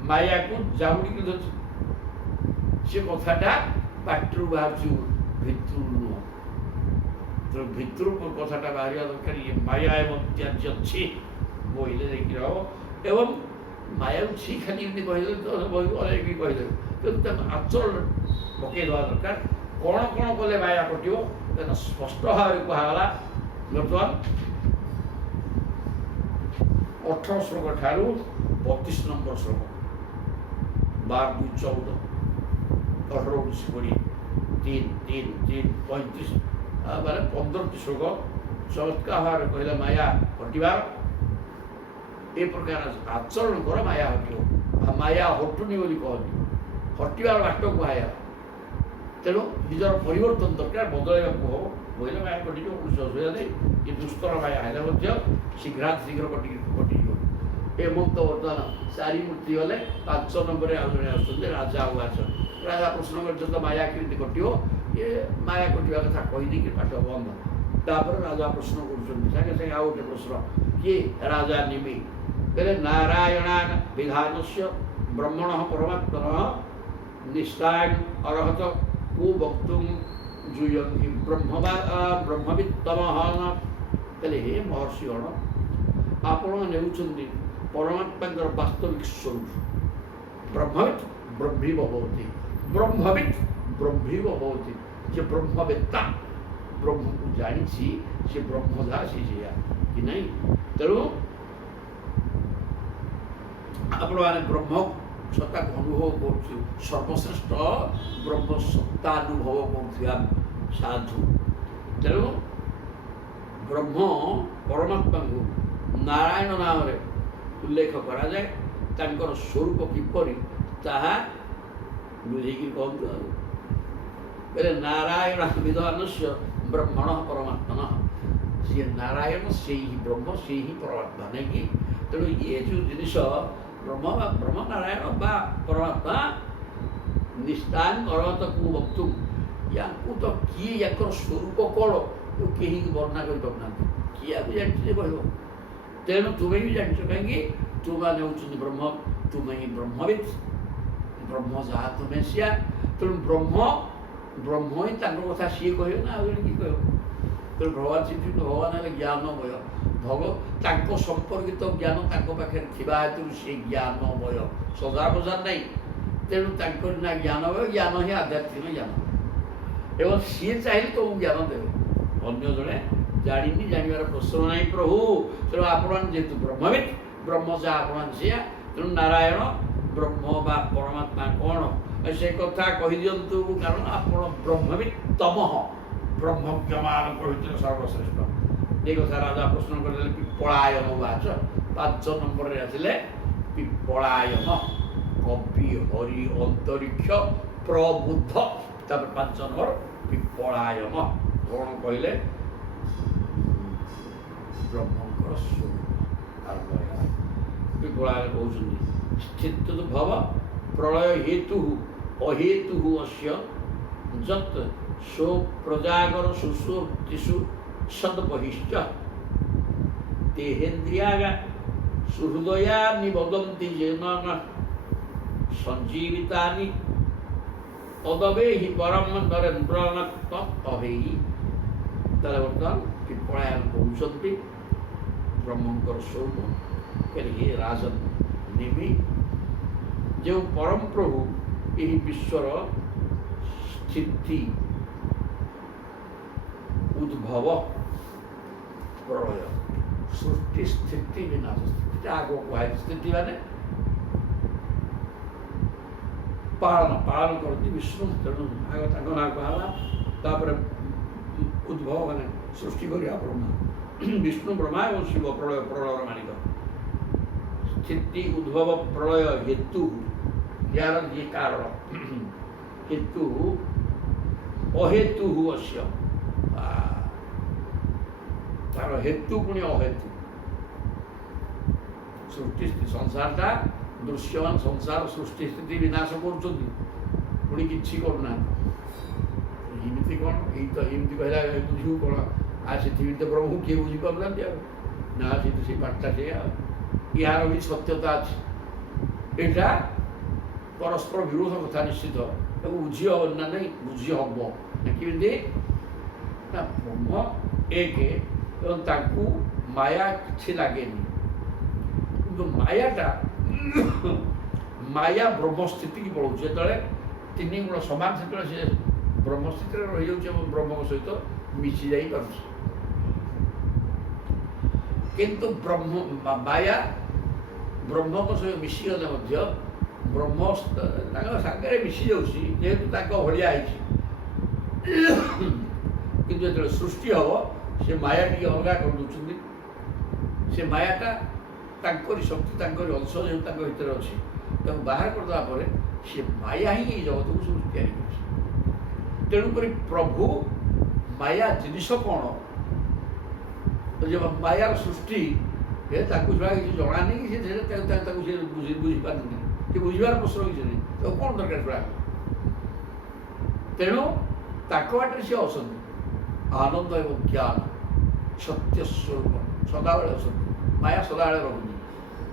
ମାୟାକୁ ଜାବୁଡ଼ିକି ଧରୁଛି। ସେ କଥାଟା ପାଟିରୁ ବାହାରୁଛି, ଭିତରୁ ନୁହଁ। ତେଣୁ ଭିତରୁ କଥାଟା ବାହାରିବା ଦରକାର। ଇଏ ମାୟା ଏବଂ ତ୍ୟାଜ୍ୟ ଅଛି ବୋଇଲେ ଯାଇକି ହବ। ଏବଂ ମାୟାକୁ ଛି ଖାଲି ଏମିତି କହିଦେଲେ ତ ଅନେକ କହିଦେବେ, କିନ୍ତୁ ତାକୁ ଆଚରଣ ପକେଇ ଦେବା ଦରକାର। କ'ଣ କ'ଣ କଲେ ମାୟା କଟିବ ତେଣୁ ସ୍ପଷ୍ଟ ଭାବରେ କୁହାଗଲା। ବର୍ତ୍ତମାନ 18 ଶ୍ଲୋକ ଠାରୁ 32 ନମ୍ବର ଶ୍ଲୋକ, 12, 2, 14, 18, 19, 20, 3, 3, 3, 35 ମାନେ 15ଟି ଶ୍ଲୋକ ଚମତ୍କାର ଭାବରେ କହିଲେ ମାୟା ହଟିବାର। ଏ ପ୍ରକାର ଆଚରଣ କର, ମାୟା ହଟିବ। ଆଉ ମାୟା ହଟୁନି ବୋଲି କହନି, ହଟିବାର ବାଟକୁ କୁହାଯାଏ। ତେଣୁ ନିଜର ପରିବର୍ତ୍ତନ ଦରକାର, ବଦଳାଇବାକୁ ହବ। ବୋଇଲେ ମାୟା କଟିଯିବ, କୌଣସି ଅସୁବିଧା ନାହିଁ। ଏ ଦୁସ୍ତର ମାୟା ହେଲେ ମଧ୍ୟ ଶୀଘ୍ର କଟିଯିବ। ଏ ମନ୍ତ ବର୍ତ୍ତମାନ 4 ମୂର୍ତ୍ତି ଗଲେ। 5 ନମ୍ବରରେ ଆଉ ଜଣେ ଆସୁଛନ୍ତି, ରାଜା ଉବାଚ। ରାଜା ପ୍ରଶ୍ନ କରିଛନ୍ତି ମାୟା କେମିତି କଟିବ? ଇଏ ମାୟା କଟିବା କଥା କହିଦେଇକି ପାଠ ବନ୍ଦ। ତାପରେ ରାଜା ପ୍ରଶ୍ନ କରୁଛନ୍ତି, ସାଙ୍ଗେ ସାଙ୍ଗେ ଆଉ ଗୋଟେ ପ୍ରଶ୍ନ। କିଏ? ରାଜା ନିମି କହିଲେ ନାରାୟଣାନ ବିଧାନସ୍ୟ ବ୍ରହ୍ମଣଃ ପରମାତ୍ମନଃ ନିଷ୍ଠାଂ ଅରହତ କୁ ବକ୍ତୁଂ ଜୁୟଙ୍ଗି ବ୍ରହ୍ମବିତ୍ତମଃ। କହିଲେ ହେ ମହର୍ଷିଗଣ, ଆପଣ ନେଉଛନ୍ତି ପରମାତ୍ମାଙ୍କର ବାସ୍ତବିକ ସ୍ୱରୂପ। ବ୍ରହ୍ମବିତ୍ ବ୍ରହ୍ମୀବ ଭବତି, ବ୍ରହ୍ମବିତ୍ ବ୍ରହ୍ମୀବ ଭବତି। ଯେ ବ୍ରହ୍ମବେତ୍ତା, ବ୍ରହ୍ମକୁ ଜାଣିଛି, ସେ ବ୍ରହ୍ମଦା ସେ ସେଇଆ କି ନାହିଁ। ତେଣୁ ଆପଣମାନେ ବ୍ରହ୍ମ ସତ୍ତାକୁ ଅନୁଭବ କରୁଛୁ, ସର୍ବଶ୍ରେଷ୍ଠ ବ୍ରହ୍ମ ସତ୍ତା ଅନୁଭବ କରୁଥିବା ସାଧୁ। ତେଣୁ ବ୍ରହ୍ମ ପରମାତ୍ମାଙ୍କୁ ନାରାୟଣ ନାମରେ ଉଲ୍ଲେଖ କରାଯାଏ। ତାଙ୍କର ସ୍ୱରୂପ କିପରି ତାହା ବୁଝେଇକି କହନ୍ତୁ। ଆଉ କହିଲେ ନାରାୟଣ ବିଧାନସ୍ୟ ବ୍ରହ୍ମଣଃ ପରମାତ୍ମନଃ। ସିଏ ନାରାୟଣ, ସେଇ ହିଁ ବ୍ରହ୍ମ, ସେଇ ହିଁ ପରମାତ୍ମା, ନାଇଁକି? ତେଣୁ ଇଏ ଯେଉଁ ଜିନିଷ ବ୍ରହ୍ମ ନାରାୟଣ ବା ପରମାତ୍ମା ନିଷ୍ଠାଂ ଅରହତକୁ ବକ୍ତୁ, ୟାଙ୍କୁ ତ କିଏ ୟାଙ୍କର ସ୍ୱରୂପ କ'ଣ କେହି ବର୍ଣ୍ଣନା କରିପାରୁନାହାନ୍ତି। କିଏ ୟାକୁ ଜାଣିଛି ଯେ କହିବ? ତେଣୁ ତୁମେ ବି ଜାଣିଛ, କାହିଁକି? ତୁମମାନେ ହେଉଛନ୍ତି ବ୍ରହ୍ମ, ତୁମେ ହିଁ ବ୍ରହ୍ମବିତ୍, ବ୍ରହ୍ମ ଯାହା ତୁମେ ସିଆ। ତେଣୁ ବ୍ରହ୍ମ ହିଁ ତାଙ୍କ କଥା ସିଏ କହିବେ ନା ଆଉ ଜଣେ କିଏ କହିବ? ତେଣୁ ଭଗବାନ ଶ୍ରୀକୃଷ୍ଣ ଭଗବାନ ହେଲେ ଜ୍ଞାନମୟ। ତାଙ୍କ ସମ୍ପର୍କିତ ଜ୍ଞାନ ତାଙ୍କ ପାଖରେ ଥିବା ହେତୁରୁ ସେ ଜ୍ଞାନମୟ, ସଜାର ବଜାର ନାହିଁ। ତେଣୁ ତାଙ୍କର ନା ଜ୍ଞାନମୟ, ଜ୍ଞାନ ହିଁ ଆଧ୍ୟାତ୍ମିକ ଜ୍ଞାନ। ଏବଂ ସିଏ ଚାହିଁଲେ ତମକୁ ଜ୍ଞାନ ଦେବେ, ଅନ୍ୟ ଜଣେ ଜାଣିନି, ଜାଣିବାର ପ୍ରଶ୍ନ ନାହିଁ ପ୍ରଭୁ। ତେଣୁ ଆପଣମାନେ ଯେହେତୁ ବ୍ରହ୍ମବିତ୍, ବ୍ରହ୍ମ ଯାହା ଆପଣମାନେ ସେଇଆ। ତେଣୁ ନାରାୟଣ ବ୍ରହ୍ମ ବା ପରମାତ୍ମା କ'ଣ ସେ କଥା କହିଦିଅନ୍ତୁ। କାରଣ ଆପଣ ବ୍ରହ୍ମବିତ୍ ତମଃ, ବ୍ରହ୍ମଜ୍ଞମାନଙ୍କର ଭିତରେ ସର୍ବଶ୍ରେଷ୍ଠ। এই কথা রাজা প্রশ্ন করেছিলেন পিপ্পলায়ন বাচ। 5 নম্বরে আসলে পিপ্পলায়ন, কবি হরি অন্তরিক্ষ প্রবুদ্ধ। তারপরে 5 নম্বর পিপ্পলায়ন কোণ কহিলে ব্রহ্মঙ্কর স্বরূপ। আরম্ভ হয়ে পিপ্পলায়ন কହୁଛନ୍ତି স্থিত ভব প্রলয় হেতু অহেতু অস্য যত সো প্রজাগর সুষুপ্তিষু সদ্বহিশ্চ দেহেন্দ্রিয়াগা সুহৃদয়ানি বদন্তি যেন সঞ্জীবিতানি তদবেহি পরম নরেন্দ্রন তত্ত্ববেহি। তাহলে বর্তমান পিপ্পলায়ন কହୁଛନ୍ତି ବ୍ରହ୍ମଙ୍କର ସ୍ୱରୂପ। କହିଲେ ହେ ରାଜନ ନିମି, जो परम प्रभु यही विश्वर स्थिति उद्भव प्रलय सृष्टि स्थिति विनाश स्थिति आगे कहुए स्थिति माने पालन पालन करती विष्णु तेणु आगे ना कहला तापर उद्भव माने सृष्टि करिया ब्रह्मा विष्णु ब्रह्मा और शिव प्रलय प्रलय मानिक स्थिति उद्भव प्रलय हेतु यार ये कारण हेतु अहेतु अस्य तार हेतु पुणी अहेतु सृष्टि संसारटा दृश्यमान संसार सृष्टि स्थिति विनाश करुँच कि करना एमती कौन यमती कहला बुझू कौन आ से प्रभु किए बुझीपार ना से पाठटा से यार भी सत्यता अच्छी यहाँ परस्पर विरोध कथा निश्चित बुझी हम ना नहीं बुझी हम कि ब्रह्म एक माया कि लगे मायाटा माया ब्रह्मस्थिति की पड़ो जो तीन गुण समान से ब्रह्मस्थित रही जाऊँ ब्रह्म सहित मिसी जा किंतु ब्रह्म माया ब्रह्म सहित मिसीगले ब्रह्म सागर मिसी जेहेतु भाया कि जो सृष्टि हम से माया टी अलग कर दूसरी से मायाटा शक्ति अंश जो भीतर अच्छी बाहर करदे सी माया ही जगत को सब तैयारी कर तेणुक प्रभु माया जिनिस कौन तो जब मायार सृष्टि छड़ा किसी जना नहीं कि बुझीपार कि बुझार प्रश्न किसी नहीं तो कौन दरकार छड़ा तेणु बाटे सी असंत आनंद एवं ज्ञान सत्य स्वरूप सदाबले असंत माया सदाबले रोनी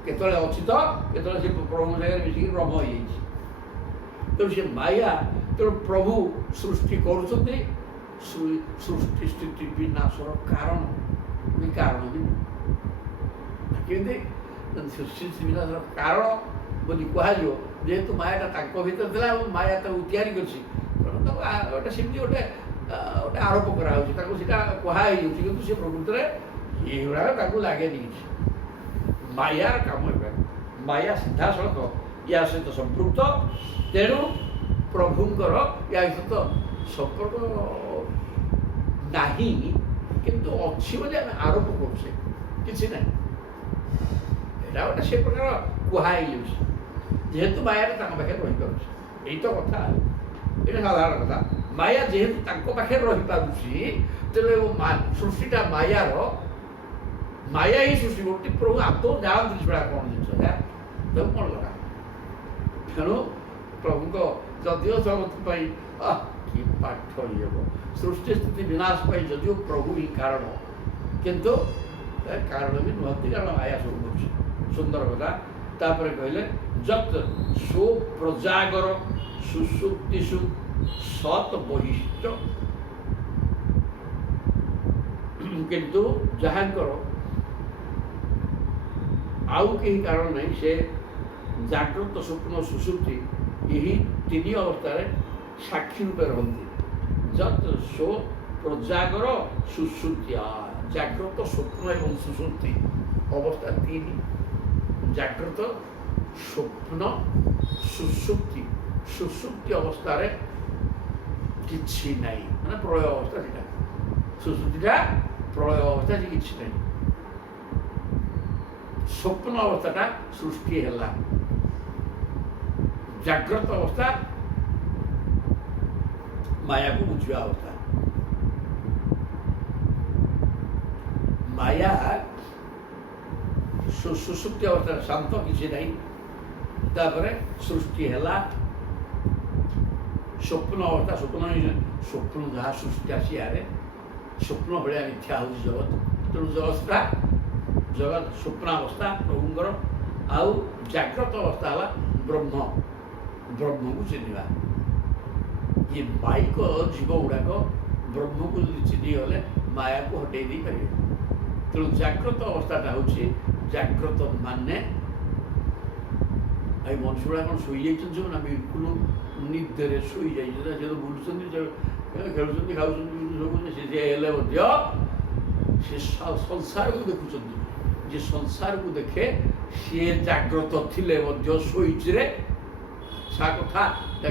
केतले अच्छी तो केतले से प्रभु जगह मिसिक ब्रह्म हो तेणु से माया तेणु प्रभु सृष्टि करुँच सृष्टि स्थिति विनाशर कारण कारण भी सृष्टि विनाशर कारण बोली कहु जेहेतु मायाटा भीतर था माया तैयारी करमती गोटे आरोप कराऊँगी कहुई कि सी प्रकृत में ये लगे नहीं मायार काम माया सीधा सड़क या सहित संपृक्त तेणु प्रभुंर या सहित संपर्क नहीं किंतु अच्छी बोले आम आरोप करुचे कि ना यहाँ गोटे से प्रकार कहुई जेहेतु मायाटा पाखे रही पारे यही तो कथा ये साधारण कथा माया जेहेतु पाखे रही पारे तेरे सृष्टिटा मायार माया ही सृष्टि कर प्रभु आदौ जानते छड़ा कौन जिन तो कौन लगा तेणु प्रभु जदिव जगत कि पाठ ये सृष्टि स्थिति विनाश जदिव प्रभु ही कारण किंतु कारण भी नुहति कारण माया सब कर सुंदर कथा तापर कहले जत सो प्रजागर सुसुप्तिषु सत बहिष्ठ किंतु जहाँकर आउ कहीं कारण नहीं से जागृत स्वप्न सुसुप्ति यही तीन अवस्था साक्षी रूपे रहती जत सो प्रजागर सुसुप्ति जागृत स्वप्न एवं सुसुप्ति अवस्था तीन जागृत स्वप्न सुसुप्ति सुसुप्ति अवस्था किछि नहीं माने प्रलय अवस्था सीटा सुसुप्तिटा प्रलय अवस्था से किछि नहीं स्वप्न अवस्था सृष्टि है जागृत अवस्था माया को बुझा अवस्था माया सुसुप्ति अवस्था शांत किसी नहीं तापर सृष्टि है स्वप्न अवस्था स्वप्न जहाँ सृष्टि आसी आए स्वप्न भाया मिथ्या हो जगत तेणु जगतटा जगत स्वप्नावस्था प्रभुंर आउ जागृत अवस्था है ब्रह्म ब्रह्म को चिन्हवा ये माइक जीव गुड़ाक ब्रह्म को चिन्हीगले माया को हटे दी पारे तेणु जागृत अवस्थाटा हूँ जागृत माने এই ମଣିଷଗୁଡ଼ା କ'ଣ ଶୋଇଯାଇଛନ୍ତି ସବୁ ନା ବିଲକୁଲ ନିଦରେ ଶୋଇଯାଇଛନ୍ତି। ସେ ତ ବୁଲୁଛନ୍ତି ଖେଳୁଛନ୍ତି ଖାଉଛନ୍ତି ସବୁ ସେ ହେଲେ ମଧ୍ୟ ସେ ସଂସାରକୁ ଦେଖୁଛନ୍ତି। ଯେ ସଂସାରକୁ ଦେଖେ ସିଏ ଜାଗ୍ରତ ଥିଲେ ମଧ୍ୟ ଶୋଇଛିରେ ସା କଥା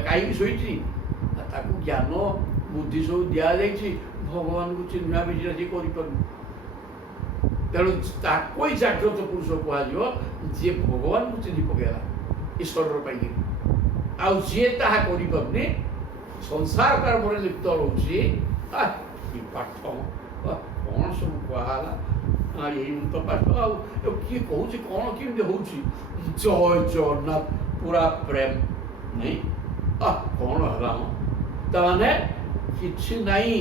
କାହିଁକି ଶୋଇଛି ତାକୁ ଜ୍ଞାନ ବୁଦ୍ଧି ସବୁ ଦିଆଯାଇଛି ଭଗବାନଙ୍କୁ ଚିହ୍ନିବା ବିଷୟରେ ସିଏ କରିପାରୁନି। ତେଣୁ ତାକୁ ହିଁ ଜାଗ୍ରତ ପୁରୁଷ କୁହାଯିବ ଯିଏ ଭଗବାନଙ୍କୁ ଚିହ୍ନି ପକେଇଲା ଈଶ୍ୱର ପାଇକି। ଆଉ ଯିଏ ତାହା କରିପାରୁନି ସଂସାର କର୍ମରେ ଲିପ୍ତ ରହୁଛି କି ପାଠ କ'ଣ ସବୁ କୁହାହେଲା ଏଇ ତ ପାଠ ଆଉ କିଏ କହୁଛି କ'ଣ କେମିତି ହେଉଛି ଜୟ ଜଗନ୍ନାଥ ପୁରା ପ୍ରେମ ନାଇଁ କ'ଣ ହେଲା ମ ତାମାନେ କିଛି ନାହିଁ।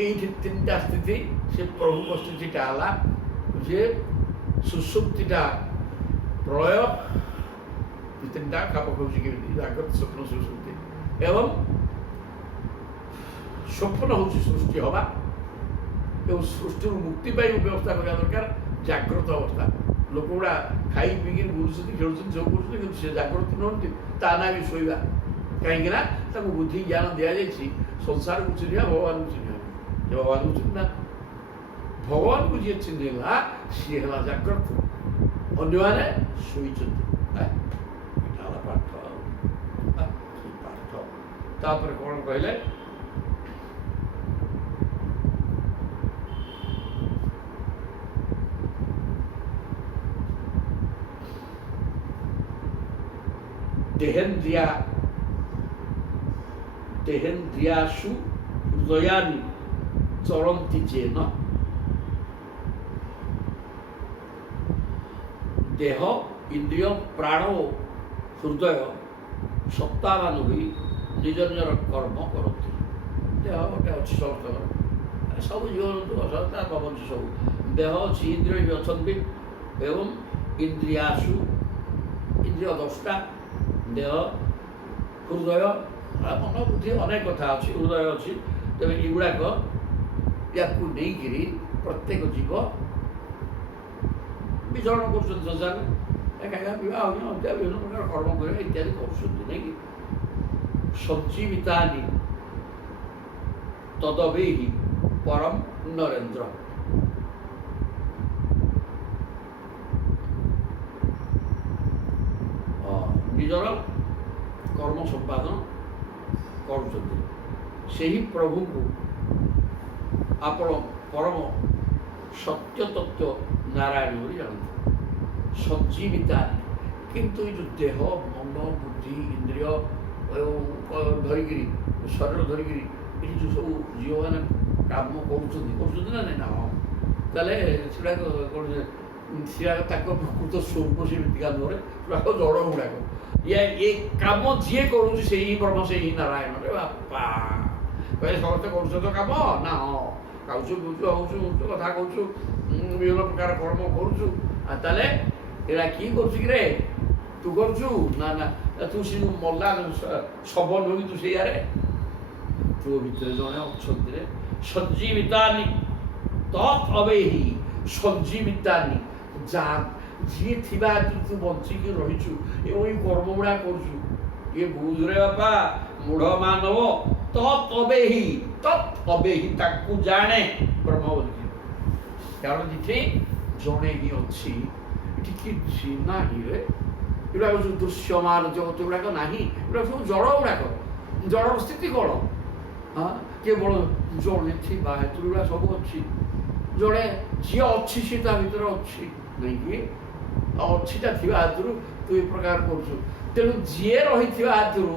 ଏଇଠି ତିନିଟା ସ୍ଥିତି ସେ ପ୍ରଭୁଙ୍କ ସ୍ଥିତିଟା ହେଲା ଯେ ସୁଷୁପ୍ତିଟା ପ୍ରଳୟ ତିନିଟା ଖାପ ଖାଉଛି କେମିତି ଜାଗ୍ରତ ସ୍ୱପ୍ନ ସୁଷୁପ୍ତି ଏବଂ ସ୍ୱପ୍ନ ହେଉଛି ସୃଷ୍ଟି ହେବା ଏବଂ ସୃଷ୍ଟିରୁ ମୁକ୍ତି ପାଇଁ ବ୍ୟବସ୍ଥା କରିବା ଦରକାର ଜାଗ୍ରତ ଅବସ୍ଥା। ଲୋକଗୁଡ଼ା ଖାଇ ପିଇକି ବୁଲୁଛନ୍ତି ଖେଳୁଛନ୍ତି ସବୁ କରୁଛନ୍ତି କିନ୍ତୁ ସେ ଜାଗ୍ରତ ନୁହନ୍ତି ତା ନାଁ ବି ଶୋଇବା। କାହିଁକି ନା ତାକୁ ବୁଦ୍ଧି ଜ୍ଞାନ ଦିଆଯାଇଛି ସଂସାରକୁ ଚିହ୍ନିବା ଭଗବାନଙ୍କୁ ଚିହ୍ନିବା। ଯେ ଭଗବାନଙ୍କୁ ଚିହ୍ନିଲା ଭଗବାନଙ୍କୁ ଯିଏ ଚିହ୍ନିଲା ସିଏ ହେଲା ଜାଗ୍ରତ ଅନ୍ୟମାନେ ଶୋଇଛନ୍ତି। ଏଇଟା ହେଲା ପାଠ ପାଠ। ତାପରେ କ'ଣ କହିଲେ ଦେହେନ୍ଦ୍ରିୟାସୁ ହୃଦୟାନି ଚରନ୍ତି ଚେନ। ଦେହ ଇନ୍ଦ୍ରିୟ ପ୍ରାଣ ଓ ହୃଦୟ ସତ୍ତାବାନ ହୋଇ ନିଜ ନିଜର କର୍ମ କରନ୍ତି। ଦେହ ଗୋଟେ ଅଛି ସମସ୍ତଙ୍କର ସବୁ ଜୀବଜନ୍ତୁ ଅସତ୍ତା ପବଞ୍ଚି ସବୁ ଦେହ ଅଛି ଇନ୍ଦ୍ରିୟ ବି ଅଛନ୍ତି ଏବଂ ଇନ୍ଦ୍ରିୟାସୁ ଇନ୍ଦ୍ରିୟ 10ଟା ଦେହ ହୃଦୟ ମନ ବୁଦ୍ଧି ଅନେକ କଥା ଅଛି ହୃଦୟ ଅଛି। ତେବେ ଏଗୁଡ଼ାକ ୟାକୁ ନେଇକିରି ପ୍ରତ୍ୟେକ ଜୀବ ବିଚରଣ କରୁଛନ୍ତି ସଂସାରରେ ଖାଇବା ପିଇବା ବିଭିନ୍ନ ପ୍ରକାର କର୍ମ କରିବା ଇତ୍ୟାଦି କରୁଛନ୍ତି ନାଇଁକି। ସଞ୍ଜୀବିତାନି ତଦବେହି ପରମ ନରେନ୍ଦ୍ର। ନିଜର କର୍ମ ସମ୍ପାଦନ କରୁଛନ୍ତି ସେହି ପ୍ରଭୁଙ୍କୁ ଆପଣ ପରମ ସତ୍ୟ ତତ୍ତ୍ୱ ନାରାୟଣ ବୋଲି ଜାଣନ୍ତି। ସଞ୍ଜୀବିତା କିନ୍ତୁ ଏଇ ଯେଉଁ ଦେହ ମନ ବୁଦ୍ଧି ଇନ୍ଦ୍ରିୟ ଧରିକିରି ଶରୀର ଧରିକିରି ଏଠି ଯେଉଁ ସବୁ ଝିଅମାନେ କାମ କରୁଛନ୍ତି ନା ନାଇଁ ନା ହଁ ତାହେଲେ ସେଗୁଡ଼ାକ କ'ଣ ସେଗୁଡ଼ାକ ତାଙ୍କ ପ୍ରକୃତ ସ୍ୱରୂପ ସେମିତିକା ନୁହଁରେ ସେଗୁଡ଼ାକ ଜଡ଼ ଗୁଡ଼ାକ ଏ କାମ ଯିଏ କରୁଛି ସେଇ ବ୍ରହ୍ମ ସେଇ ନାରାୟଣରେ ବାପା କହିଲେ ସମସ୍ତେ କରୁଛ ତ କାମ ନା ହଁ ଖାଉଛୁ ପିଉଛୁ ହଉଛୁ କଥା କହୁଛୁ ବିଭିନ୍ନ ପ୍ରକାର କର୍ମ କରୁଛୁ ଆଉ ତାହେଲେ ଏଇଟା କିଏ କରୁଛୁ କି ରେ ତୁ କରୁଛୁ ନା ନା ତୁ ସେ ମଲା ଶବ ନୁହେଁ ତୁ ସେଇଆରେ ତୋ ଭିତରେ ଜଣେ ଅଛନ୍ତି ରେ ସଞ୍ଜୀବିତାନି ତତ୍ ଅବେହି ସଞ୍ଜୀବିତାନି ଯାହା ଯିଏ ଥିବା ତୁ ବଞ୍ଚିକି ରହିଛୁ ଏବଂ ଏଇ କର୍ମ ଗୁଡ଼ା କରୁଛୁ ଇଏ ବୁଝରେ ବାପା ମୂଢ଼ ମାନବ ତତ୍ ଅବେହି ତାକୁ ଜାଣେ ବ୍ରହ୍ମ ବୋଲି। କାରଣ ଯେଠି ଜଣେ ହିଁ ଅଛି ଏଠି କିଛି ନାହିଁ ରେ ଏଗୁଡ଼ାକ ଯେଉଁ ଦୃଶ୍ୟମାନ ଜଗତ ଗୁଡ଼ାକ ନାହିଁ ଏଗୁଡ଼ାକ ସବୁ ଜଡ଼ ଗୁଡ଼ାକ ଜଡ଼ର ସ୍ଥିତି କ'ଣ କେବଳ ଜଣେ ଥିବା ହେତୁ ଏଗୁଡ଼ା ସବୁ ଅଛି ଜଣେ ଯିଏ ଅଛି ସେ ତା ଭିତରେ ଅଛି ନାଇଁକି ଅଛିଟା ଥିବା ହେତୁରୁ ତୁ ଏ ପ୍ରକାର କରୁଛୁ। ତେଣୁ ଯିଏ ରହିଥିବା ହେତୁରୁ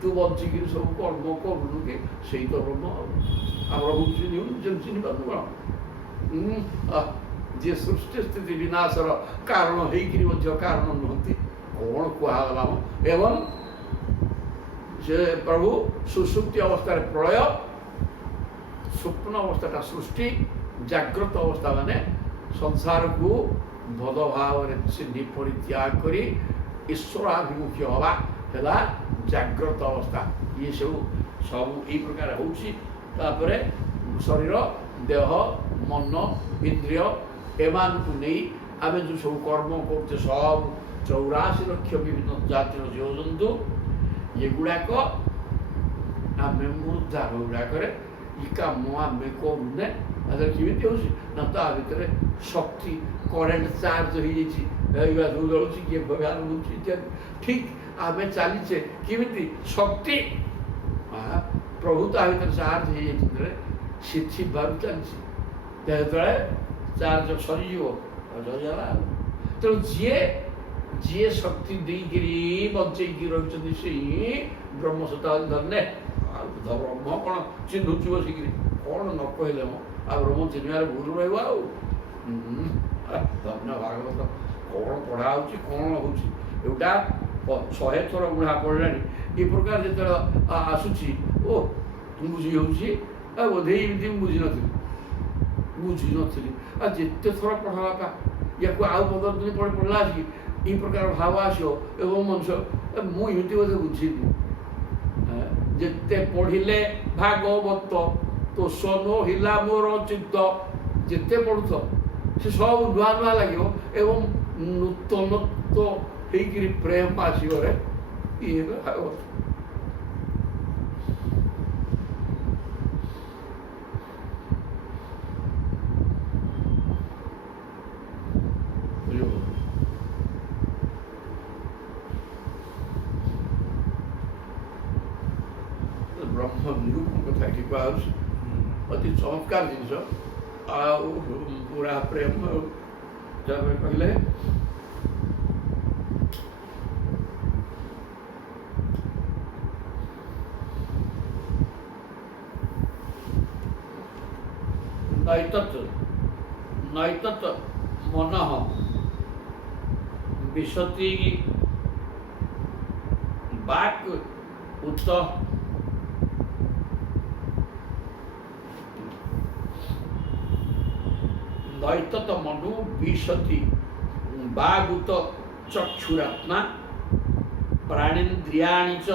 ତୁ ବଞ୍ଚିକିରି ସବୁ କର୍ମ କରୁନୁ କି ସେଇ ତ ବ୍ରହ୍ମ ଆମର ଚିହ୍ନି ପାରୁନୁ କ'ଣ ଯିଏ ସୃଷ୍ଟି ସ୍ଥିତି ବିନାଶର କାରଣ ହେଇକିରି ମଧ୍ୟ କାରଣ ନୁହନ୍ତି କ'ଣ କୁହାଗଲା ଏବଂ ସେ ପ୍ରଭୁ ସୁଷୁପ୍ତି ଅବସ୍ଥାରେ ପ୍ରଳୟ ସ୍ୱପ୍ନ ଅବସ୍ଥାଟା ସୃଷ୍ଟି ଜାଗ୍ରତ ଅବସ୍ଥା ମାନେ ସଂସାରକୁ ଭଦ ଭାବରେ ସିଦ୍ଧି ପରିତ୍ୟାଗ କରି ଈଶ୍ୱରାଭିମୁଖୀ ହେବା ହେଲା ଜାଗ୍ରତ ଅବସ୍ଥା। ଇଏ ସବୁ ଏଇ ପ୍ରକାର ହେଉଛି। ତାପରେ ଶରୀର ଦେହ ମନ ଇନ୍ଦ୍ରିୟ ଏମାନଙ୍କୁ ନେଇ ଆମେ ଯେଉଁ ସବୁ କର୍ମ କରୁଛେ ସବୁ ଚଉରାଶୀ ଲକ୍ଷ ବିଭିନ୍ନ ଜାତିର ଜୀବଜନ୍ତୁ ଏଗୁଡ଼ାକ ଆମେ ମୃତ୍ତାର ଗୁଡ଼ାକରେ ଇ କାମ ଆମେ କରୁନେ। କେମିତି ହେଉଛି ନା ତା ଭିତରେ ଶକ୍ତି କରେଣ୍ଟ ଚାର୍ଜ ହେଇଯାଇଛି, ସବୁ ଜଳୁଛି, କିଏ ବ୍ୟବହାର ହେଉଛି ଇତ୍ୟାଦି। ଠିକ୍ ଆମେ ଚାଲିଛେ କେମିତି ଶକ୍ତି ପ୍ରଭୁ ତା ଭିତରେ ଚାର୍ଜ ହେଇଯାଇଛି, ସେଥିବାରୁ ଚାଲିଛି। ଯେତେବେଳେ ଚାର୍ଜ ସରିଯିବ ସରିଗଲା। ତେଣୁ ଯିଏ ଶକ୍ତି ଦେଇକିରି ବଞ୍ଚେଇକି ରହିଛନ୍ତି ସେଇ ବ୍ରହ୍ମ ସତ୍ତା ଧନ୍ୟ। ଆଉ ବ୍ରହ୍ମ କ'ଣ ଚିହ୍ନୁଛି ବସିକିରି? କ'ଣ ନ କହିଲେ ମୋ ଆଉ ବ୍ରହ୍ମ ଚିହ୍ନିବାରେ ଭୁଲ ରହିବ? ଆଉ ଧନ୍ୟ ଭାଗବତ କ'ଣ ପଢ଼ା ହେଉଛି, କ'ଣ ହେଉଛି ଏଗୁଡ଼ା 100 ଥର ବୁଢ଼ା ପଡ଼ିଲାଣି। ଏ ପ୍ରକାର ଯେତେବେଳେ ଆସୁଛି ଓ ବୁଝି ହେଉଛି, ବୋଧେ ଏମିତି ମୁଁ ବୁଝିନଥିଲି। ଆଉ ଯେତେ ଥର ପଢ଼ା ବାପା ୟାକୁ ଆଉ 15 ଦିନ ପରେ ପଢ଼ିଲା ଆସିକି এই ପ୍ରକାର ଭାବ ଆସିବ ଏବଂ ମଣିଷ ମୁଁ ଏମିତି ବୋଧେ ବୁଝିନି। ଯେତେ ପଢ଼ିଲେ ଭାଗବତ ତୋଷ ନୋହିଲା ମୋର ଚିତ୍ତ, ଯେତେ ପଢ଼ୁଥ ସେ ସବୁ ନୂଆ ନୂଆ ଲାଗିବ ଏବଂ ନୂତନତ୍ୱ ହେଇକିରି ପ୍ରେମ ଆସିବରେ ଇଏ ଭାଗବତ। ବ୍ରହ୍ମ ନିରୂପଣ କଥା ଏଠି କୁହାଯାଉଛି, ଅତି ଚମତ୍କାର ଜିନିଷ ଆଉ ପୁରା ପ୍ରେମ। ଆଉ ତାପରେ କହିଲେ ନୈତତ୍ ମନଃ ବିଶତି ବାକ୍ ଉତ নৈতত মনু বিশতি বাগুত চক্ষুরাত্মা প্রাণেন্দ্রিয়াণি চ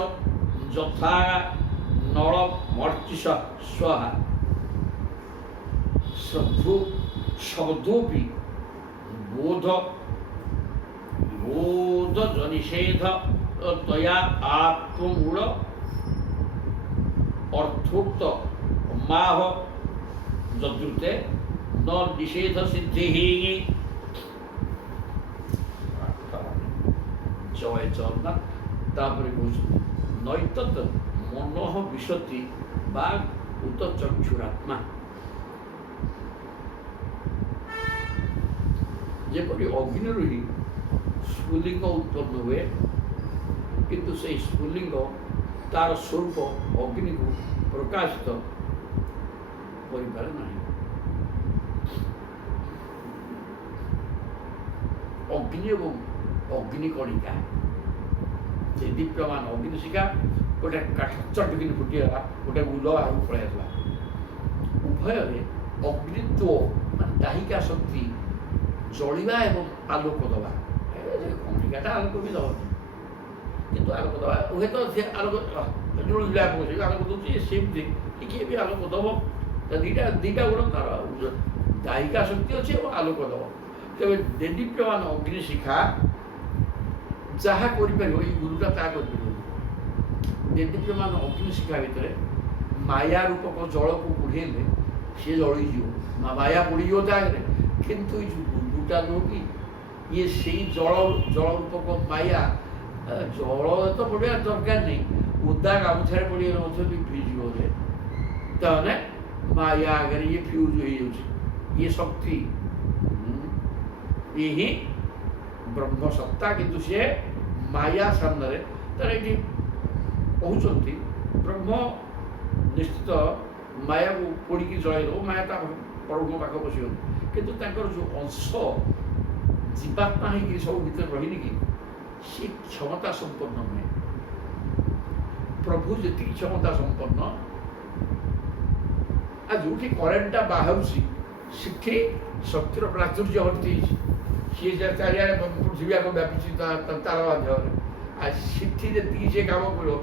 যথা নল মর্চিষ স্বহা শব্দোপি বোধ জনিষেধ তয়া আত্মমূল অর্থোক্ত মাহ যদ্রুতে ন নিষেধ সিদ্ধি। জয় জগন্নাথ। তারপরে কହୁଛନ୍ତି নৈতত মনঃ বিশতি বা উত চক্ষুরাত্মা। ଯେପରି ଅଗ୍ନିରୁ ହିଁ ସ୍ଫୁଲିଙ୍ଗ ଉତ୍ପନ୍ନ ହୁଏ, କିନ୍ତୁ ସେଇ ସ୍ଫୁଲିଙ୍ଗ ତାର ସ୍ୱରୂପ ଅଗ୍ନିକୁ ପ୍ରକାଶିତ କରିପାରେ ନାହିଁ। ଅଗ୍ନି ଏବଂ ଅଗ୍ନିକଣିକା, ସେ ଦୀପ୍ୟମାନ ଅଗ୍ନିଶିଖା ଗୋଟେ କାଠ ଚଟକିନି ଫୁଟିଗଲା, ଗୋଟେ ଗୁଲ ଆଗକୁ ପଳେଇ ଆସିଲା। ଉଭୟରେ ଅଗ୍ନିତ୍ୱ ମାନେ ଦାହିକା ଶକ୍ତି ଜଳିବା ଏବଂ ଆଲୋକ ଦେବା। କଣିକାଟା ଆଲୋକ ବି ଦେବନି, କିନ୍ତୁ ଆଲୋକ ଦେବା ହୁଏତ ସେ ଆଲୋକ ଜଳିଲା ଆଲୋକ ଦେଉଛି, ସେମିତି ଟିକିଏ ବି ଆଲୋକ ଦେବ। ଦୁଇଟା ଗୁଣ ତାର ଦାହିକା ଶକ୍ତି ଅଛି ଏବଂ ଆଲୋକ ଦେବ। ତେବେ ଦେଦୀପ୍ୟମାନ ଅଗ୍ନିଶିଖା ଯାହା କରିପାରିବ, ଏଇ ଗୁରୁଟା ତାହା କରିପାରିବ। ଦେଦୀପ୍ୟମାନ ଅଗ୍ନିଶିଖା ଭିତରେ ମାୟା ରୂପକ ଜଳକୁ ବୁଢ଼େଇଲେ ସିଏ ଜଳିଯିବ, ମାୟା ବୁଡ଼ିଯିବ ତା ଆଗରେ। କିନ୍ତୁ ଏଇ ଯେଉଁ ଗୁରୁଟା ନୁହଁ କି, ଇଏ ସେଇ ଜଳ ରୂପକ ମାୟା। ଜଳ ତ ପଡ଼ିବା ଦରକାର ନାହିଁ, ଓଦା ଗାମୁଛାରେ ପଡ଼ିଗଲେ ମଧ୍ୟ ବି ଭିଜିବ। ତାମାନେ ମାୟା ଆଗରେ ଇଏ ଫ୍ୟୁଜ୍ ହେଇଯାଉଛି। ଇଏ ଶକ୍ତି, ଇଏ ହିଁ ବ୍ରହ୍ମ ସତ୍ତା, କିନ୍ତୁ ସିଏ ମାୟା ସାମ୍ନାରେ ତାର ଏଠି କହୁଛନ୍ତି ବ୍ରହ୍ମ ନିଶ୍ଚିତ ମାୟାକୁ ପୋଡ଼ିକି ଜଳାଇଦେବ, ମାୟା ତା ବ୍ରହ୍ମ ପାଖ ବସିବନି। କିନ୍ତୁ ତାଙ୍କର ଯେଉଁ ଅଂଶ ଜୀବାତ୍ମା ହେଇକି ସବୁ ଭିତରେ ରହିନି କି, ସେ କ୍ଷମତା ସମ୍ପନ୍ନ ନୁହେଁ। ପ୍ରଭୁ ଯେତିକି କ୍ଷମତା ସମ୍ପନ୍ନ, ଆଉ ଯେଉଁଠି କରେଣ୍ଟଟା ବାହାରୁଛି ସେଠି ଶକ୍ତିର ପ୍ରାଚୁର୍ଯ୍ୟ ଘଟିଯାଇଛି। ସିଏ ଚାରିଆଡ଼େ ପୃଥିବୀଯାକ ବ୍ୟାପିଛି ତାର ମାଧ୍ୟମରେ। ଆଉ ସେଠି ଯେତିକି ସିଏ କାମ କରିବ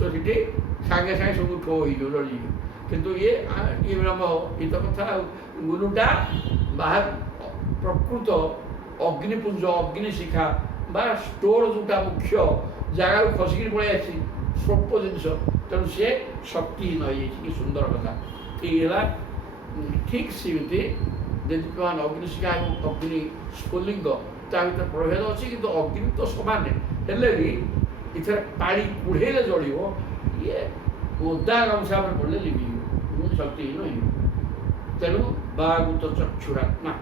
ସେଠି ସାଙ୍ଗେ ସାଙ୍ଗେ ସବୁ ଠୋ ହେଇଯିବ, ଜଳିଯିବ। କିନ୍ତୁ ଇଏ ବିଳମ୍ବ ହବ, ଏଇ ତ କଥା। ଆଉ ଗୁରୁଟା ବାହାର ପ୍ରକୃତ ଅଗ୍ନିପୁଞ୍ଜ ଅଗ୍ନିଶିଖା ବା ଷ୍ଟୋର ଯେଉଁଟା ମୁଖ୍ୟ ଜାଗାକୁ ଖସିକିରି ପଳେଇ ଆସିଛି ସ୍ୱଳ୍ପ ଜିନିଷ, ତେଣୁ ସିଏ ଶକ୍ତିହୀନ ହେଇଯାଇଛି। କି ସୁନ୍ଦର କଥା। ଠିକ୍ ହେଲା। ଠିକ୍ ସେମିତି ଦେଦୀପ୍ୟମାନ ଅଗ୍ନିଶିଖା ଏବଂ ଅଗ୍ନି ସ୍ଫୁଲିଙ୍ଗ ତା ଭିତରେ ପ୍ରଭେଦ ଅଛି, କିନ୍ତୁ ଅଗ୍ନି ତ ସମାନ ହେଲେ ବି ଏଥିରେ ପାଣି କୁଢ଼େଇଲେ ଜଳିବ, ଇଏ ଓଦା ଗାମୁଛା ଉପରେ ପଡ଼ିଲେ ଲିଭିଯିବ, ପୁଣି ଶକ୍ତିହୀନ ହେଇଯିବ। ତେଣୁ ବାଗୁତ ଚକ୍ଷୁରାତ୍ମା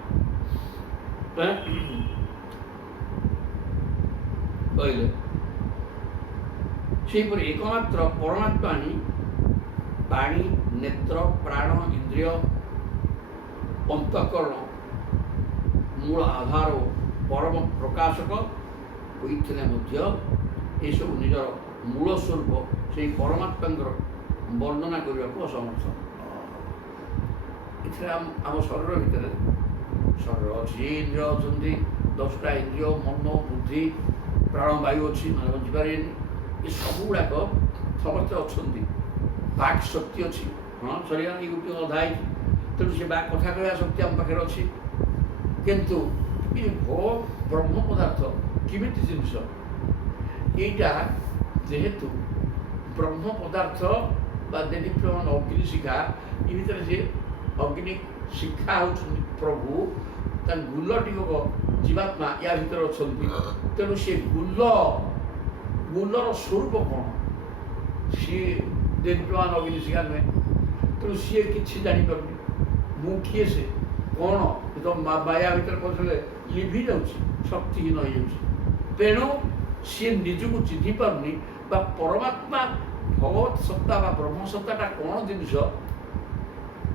କହିଲେ। ସେହିପରି ଏକମାତ୍ର ପରମାତ୍ମା ହିଁ ପାଣି, ନେତ୍ର, ପ୍ରାଣ, ଇନ୍ଦ୍ରିୟ, ଅନ୍ତଃକରଣ ମୂଳ ଆଧାର ଓ ପରମ ପ୍ରକାଶକ ହୋଇଥିଲେ ମଧ୍ୟ ଏସବୁ ନିଜର ମୂଳ ସ୍ୱରୂପ ସେହି ପରମାତ୍ମାଙ୍କର ବର୍ଣ୍ଣନା କରିବାକୁ ଅସମର୍ଥ। ଏଥିରେ ଆମ ଶରୀର ଭିତରେ ଶରୀର ଅଛି, ଇନ୍ଦ୍ରିୟ ଅଛନ୍ତି, 10ଟା ଇନ୍ଦ୍ରିୟ, ମନ, ବୁଦ୍ଧି, ପ୍ରାଣବାୟୁ ଅଛି, ମାନେ ବୁଝିପାରିବେନି। ଏ ସବୁଗୁଡ଼ାକ ସମସ୍ତେ ଅଛନ୍ତି। ବାକ୍ ଶକ୍ତି ଅଛି, ହଁ ସରିଗଲା, ଏଇ ଗୋଟିଏ ଅଧା ହେଇଛି, ତେଣୁ ସେ ବାକ୍ କଥା କହିବା ଶକ୍ତି ଆମ ପାଖରେ ଅଛି। କିନ୍ତୁ ଏ ବ୍ରହ୍ମ ପଦାର୍ଥ କେମିତି ଜିନିଷ, ଏଇଟା ଯେହେତୁ ବ୍ରହ୍ମ ପଦାର୍ଥ ବା ଦେଦୀପ୍ୟମାନ ଅଗ୍ନିଶିଖା, ଏ ଭିତରେ ସେ ଅଗ୍ନି ଶିଖା ହେଉଛନ୍ତି ପ୍ରଭୁ, ତା ଗୁଲଟିକ ଜୀବାତ୍ମା ୟା ଭିତରେ ଅଛନ୍ତି। ତେଣୁ ସେ ଗୁଲର ସ୍ୱରୂପ କ'ଣ? ସିଏ ଦେଦୀପ୍ୟମାନ ଅଗ୍ନିଶିଖା ନୁହେଁ, ତେଣୁ ସିଏ କିଛି ଜାଣିପାରୁନି। ମୁଁ କିଏ, ସେ କ'ଣ? ତ ମାୟା ଭିତରେ ପଶିଲେ ଲିଭି ଯାଉଛି, ଶକ୍ତିହୀନ ହେଇଯାଉଛି। ତେଣୁ ସିଏ ନିଜକୁ ଚିହ୍ନି ପାରୁନି, ବା ପରମାତ୍ମା ଭଗବତ ସତ୍ତା ବା ବ୍ରହ୍ମ ସତ୍ତାଟା କ'ଣ ଜିନିଷ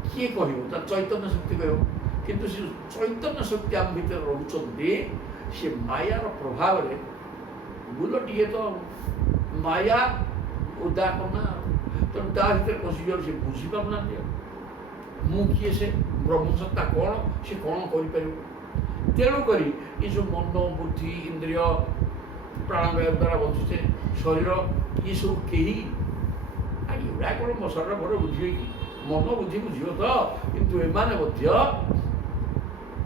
କିଏ କହିବ? ତା ଚୈତନ୍ୟ ଶକ୍ତି କହିବ। କିନ୍ତୁ ସେ ଚୈତନ୍ୟ ଶକ୍ତି ଆମ ଭିତରେ ରହୁଛନ୍ତି, ସେ ମାୟାର ପ୍ରଭାବରେ ଗୁଲଟିଏ ତ ମାୟା ଓଦା କନା, ତେଣୁ ତା ଭିତରେ ପଶିଯିବାର ସେ ବୁଝିପାରୁନାହାନ୍ତି। ମୁଁ କିଏ, ସେ ବ୍ରହ୍ମସତ୍ତା କ'ଣ, ସେ କ'ଣ କରିପାରିବ? ତେଣୁକରି ଏସବୁ ମନ, ବୁଦ୍ଧି, ଇନ୍ଦ୍ରିୟ, ପ୍ରାଣବାୟୁ ଦ୍ୱାରା ବଞ୍ଚୁଛେ ଶରୀର, ଏସବୁ କେହି ଏଗୁଡ଼ା କ'ଣ ମୋ ଶରୀର ଘରେ ବୁଝିବେ କି? ମନ ବୁଦ୍ଧି ବୁଝିବ ତ, କିନ୍ତୁ ଏମାନେ ମଧ୍ୟ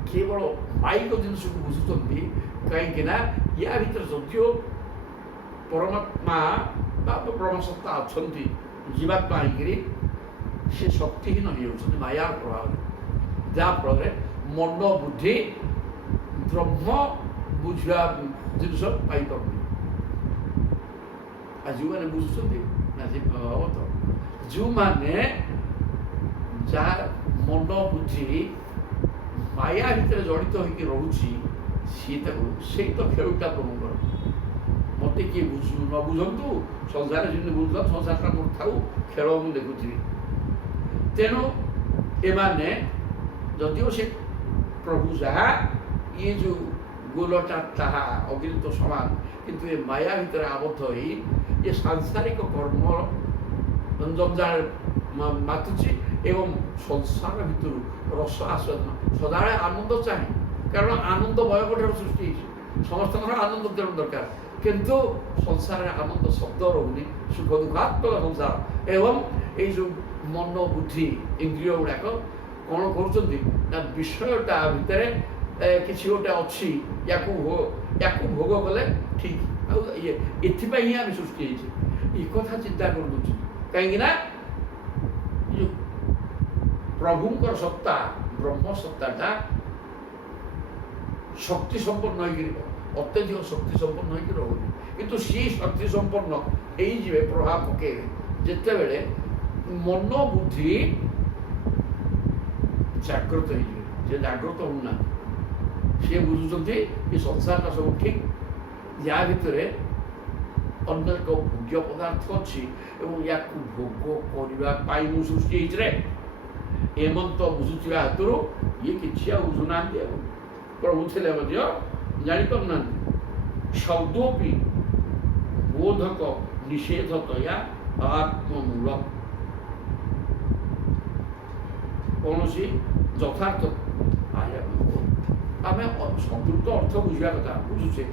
କେବଳ ମାଇକ ଜିନିଷକୁ ବୁଝୁଛନ୍ତି। କାହିଁକି ନା ୟା ଭିତରେ ଯଦିଓ ପରମାତ୍ମା ବା ବ୍ରହ୍ମସତ୍ତା ଅଛନ୍ତି, ଜୀବାତ୍ମା ହେଇକିରି ସେ ଶକ୍ତିହୀନ ହେଇଯାଉଛନ୍ତି ମାୟାର ପ୍ରଭାବରେ, ଯାହାଫଳରେ ମନ, ବୁଦ୍ଧି ବ୍ରହ୍ମ ବୁଝିବା ଜିନିଷ ପାଇପାରୁନି। ଆଉ ଯେଉଁମାନେ ବୁଝୁଛନ୍ତି ନା, ସେ ହବ ତ ଯେଉଁମାନେ ଯାହା ମନ, ବୁଦ୍ଧି ମାୟା ଭିତରେ ଜଡ଼ିତ ହୋଇକି ରହୁଛି, ସିଏ ତାକୁ ସେଇ ତ ଖେଳୁଟା ପ୍ରଭୁଙ୍କର। ମୋତେ କିଏ ନ ବୁଝନ୍ତୁ, ସଂସାରରେ ଯେମିତି ବୁଝୁଥିଲା, ସଂସାରଟା ମୋର ଥାଉ, ଖେଳ ମୁଁ ଦେଖୁଥିବି। ତେଣୁ ଏମାନେ ଯଦିଓ ସେ ପ୍ରଭୁ ଯାହା, ଇଏ ଯେଉଁ ଗୋଲଟା ତାହା ଅଗ୍ନି ତ ସମାନ, କିନ୍ତୁ ଏ ମାୟା ଭିତରେ ଆବଦ୍ଧ ହୋଇ ଏ ସାଂସାରିକ କର୍ମ ଜଞ୍ଜାଳ ମାତୁଛି ଏବଂ ସଂସାର ଭିତରୁ ରସ ଆସ୍ୱାଦନ ସଦାବେଳେ ଆନନ୍ଦ ଚାହେଁ। କାରଣ ଆନନ୍ଦ ବୟକଠାରୁ ସୃଷ୍ଟି ହେଇଛି, ସମସ୍ତଙ୍କର ଆନନ୍ଦ ତେଣୁ ଦରକାର, କିନ୍ତୁ ସଂସାରରେ ଆନନ୍ଦ ଶବ୍ଦ ରହୁନି, ସୁଖ ଦୁଃଖାତ୍ମକ ସଂସାର। ଏବଂ ଏଇ ଯେଉଁ ମନ, ବୁଦ୍ଧି, ଇନ୍ଦ୍ରିୟ ଗୁଡ଼ାକ କ'ଣ କରୁଛନ୍ତି ନା, ବିଷୟଟା ଭିତରେ କିଛି ଗୋଟେ ଅଛି, ୟାକୁ ଭୋଗ କଲେ ଠିକ୍। ଆଉ ଏଥିପାଇଁ ହିଁ ଆମେ ସୃଷ୍ଟି ହେଇଛେ, ଏ କଥା ଚିନ୍ତା କରିଦେଉଛୁ। କାହିଁକି ନା ଯେଉଁ ପ୍ରଭୁଙ୍କର ସତ୍ତା, ବ୍ରହ୍ମ ସତ୍ତାଟା ଶକ୍ତି ସମ୍ପନ୍ନ ହେଇକିରି, ଅତ୍ୟଧିକ ଶକ୍ତି ସମ୍ପନ୍ନ ହେଇକି ରହୁନି। କିନ୍ତୁ ସିଏ ଶକ୍ତି ସମ୍ପନ୍ନ ହେଇଯିବେ, ପ୍ରଭାବ ପକେଇବେ ଯେତେବେଳେ ମନ, ବୁଦ୍ଧି ଜାଗ୍ରତ ହେଇଯିବେ। ସେ ଜାଗ୍ରତ ହଉନାହାନ୍ତି, ସିଏ ବୁଝୁଛନ୍ତି ଏ ସଂସାରଟା ସବୁ ଠିକ୍, ୟା ଭିତରେ ଅନ୍ୟ ଏକ ଭୋଗ୍ୟ ପଦାର୍ଥ ଅଛି ଏବଂ ୟାକୁ ଭୋଗ କରିବା ପାଇଁ ମୁଁ ସୃଷ୍ଟି ହେଇଛି ରେ। ଏମନ୍ତ ବୁଝୁଥିବା ହେତୁରୁ ଇଏ କିଛି ଆଉ ବୁଝୁନାହାନ୍ତି, ଆଉ ପ୍ରଭୁ ଥିଲେ ମଧ୍ୟ ଜାଣିପାରୁନାହାନ୍ତି। ଶବ୍ଦୋପି ବୋଧକ ନିଷେଧତୟା ଆତ୍ମମୂଳ, କୌଣସି ଯଥାର୍ଥ ଆମେ ସମ୍ପୃକ୍ତ ଅର୍ଥ ବୁଝିବା କଥା, ବୁଝୁଛେ,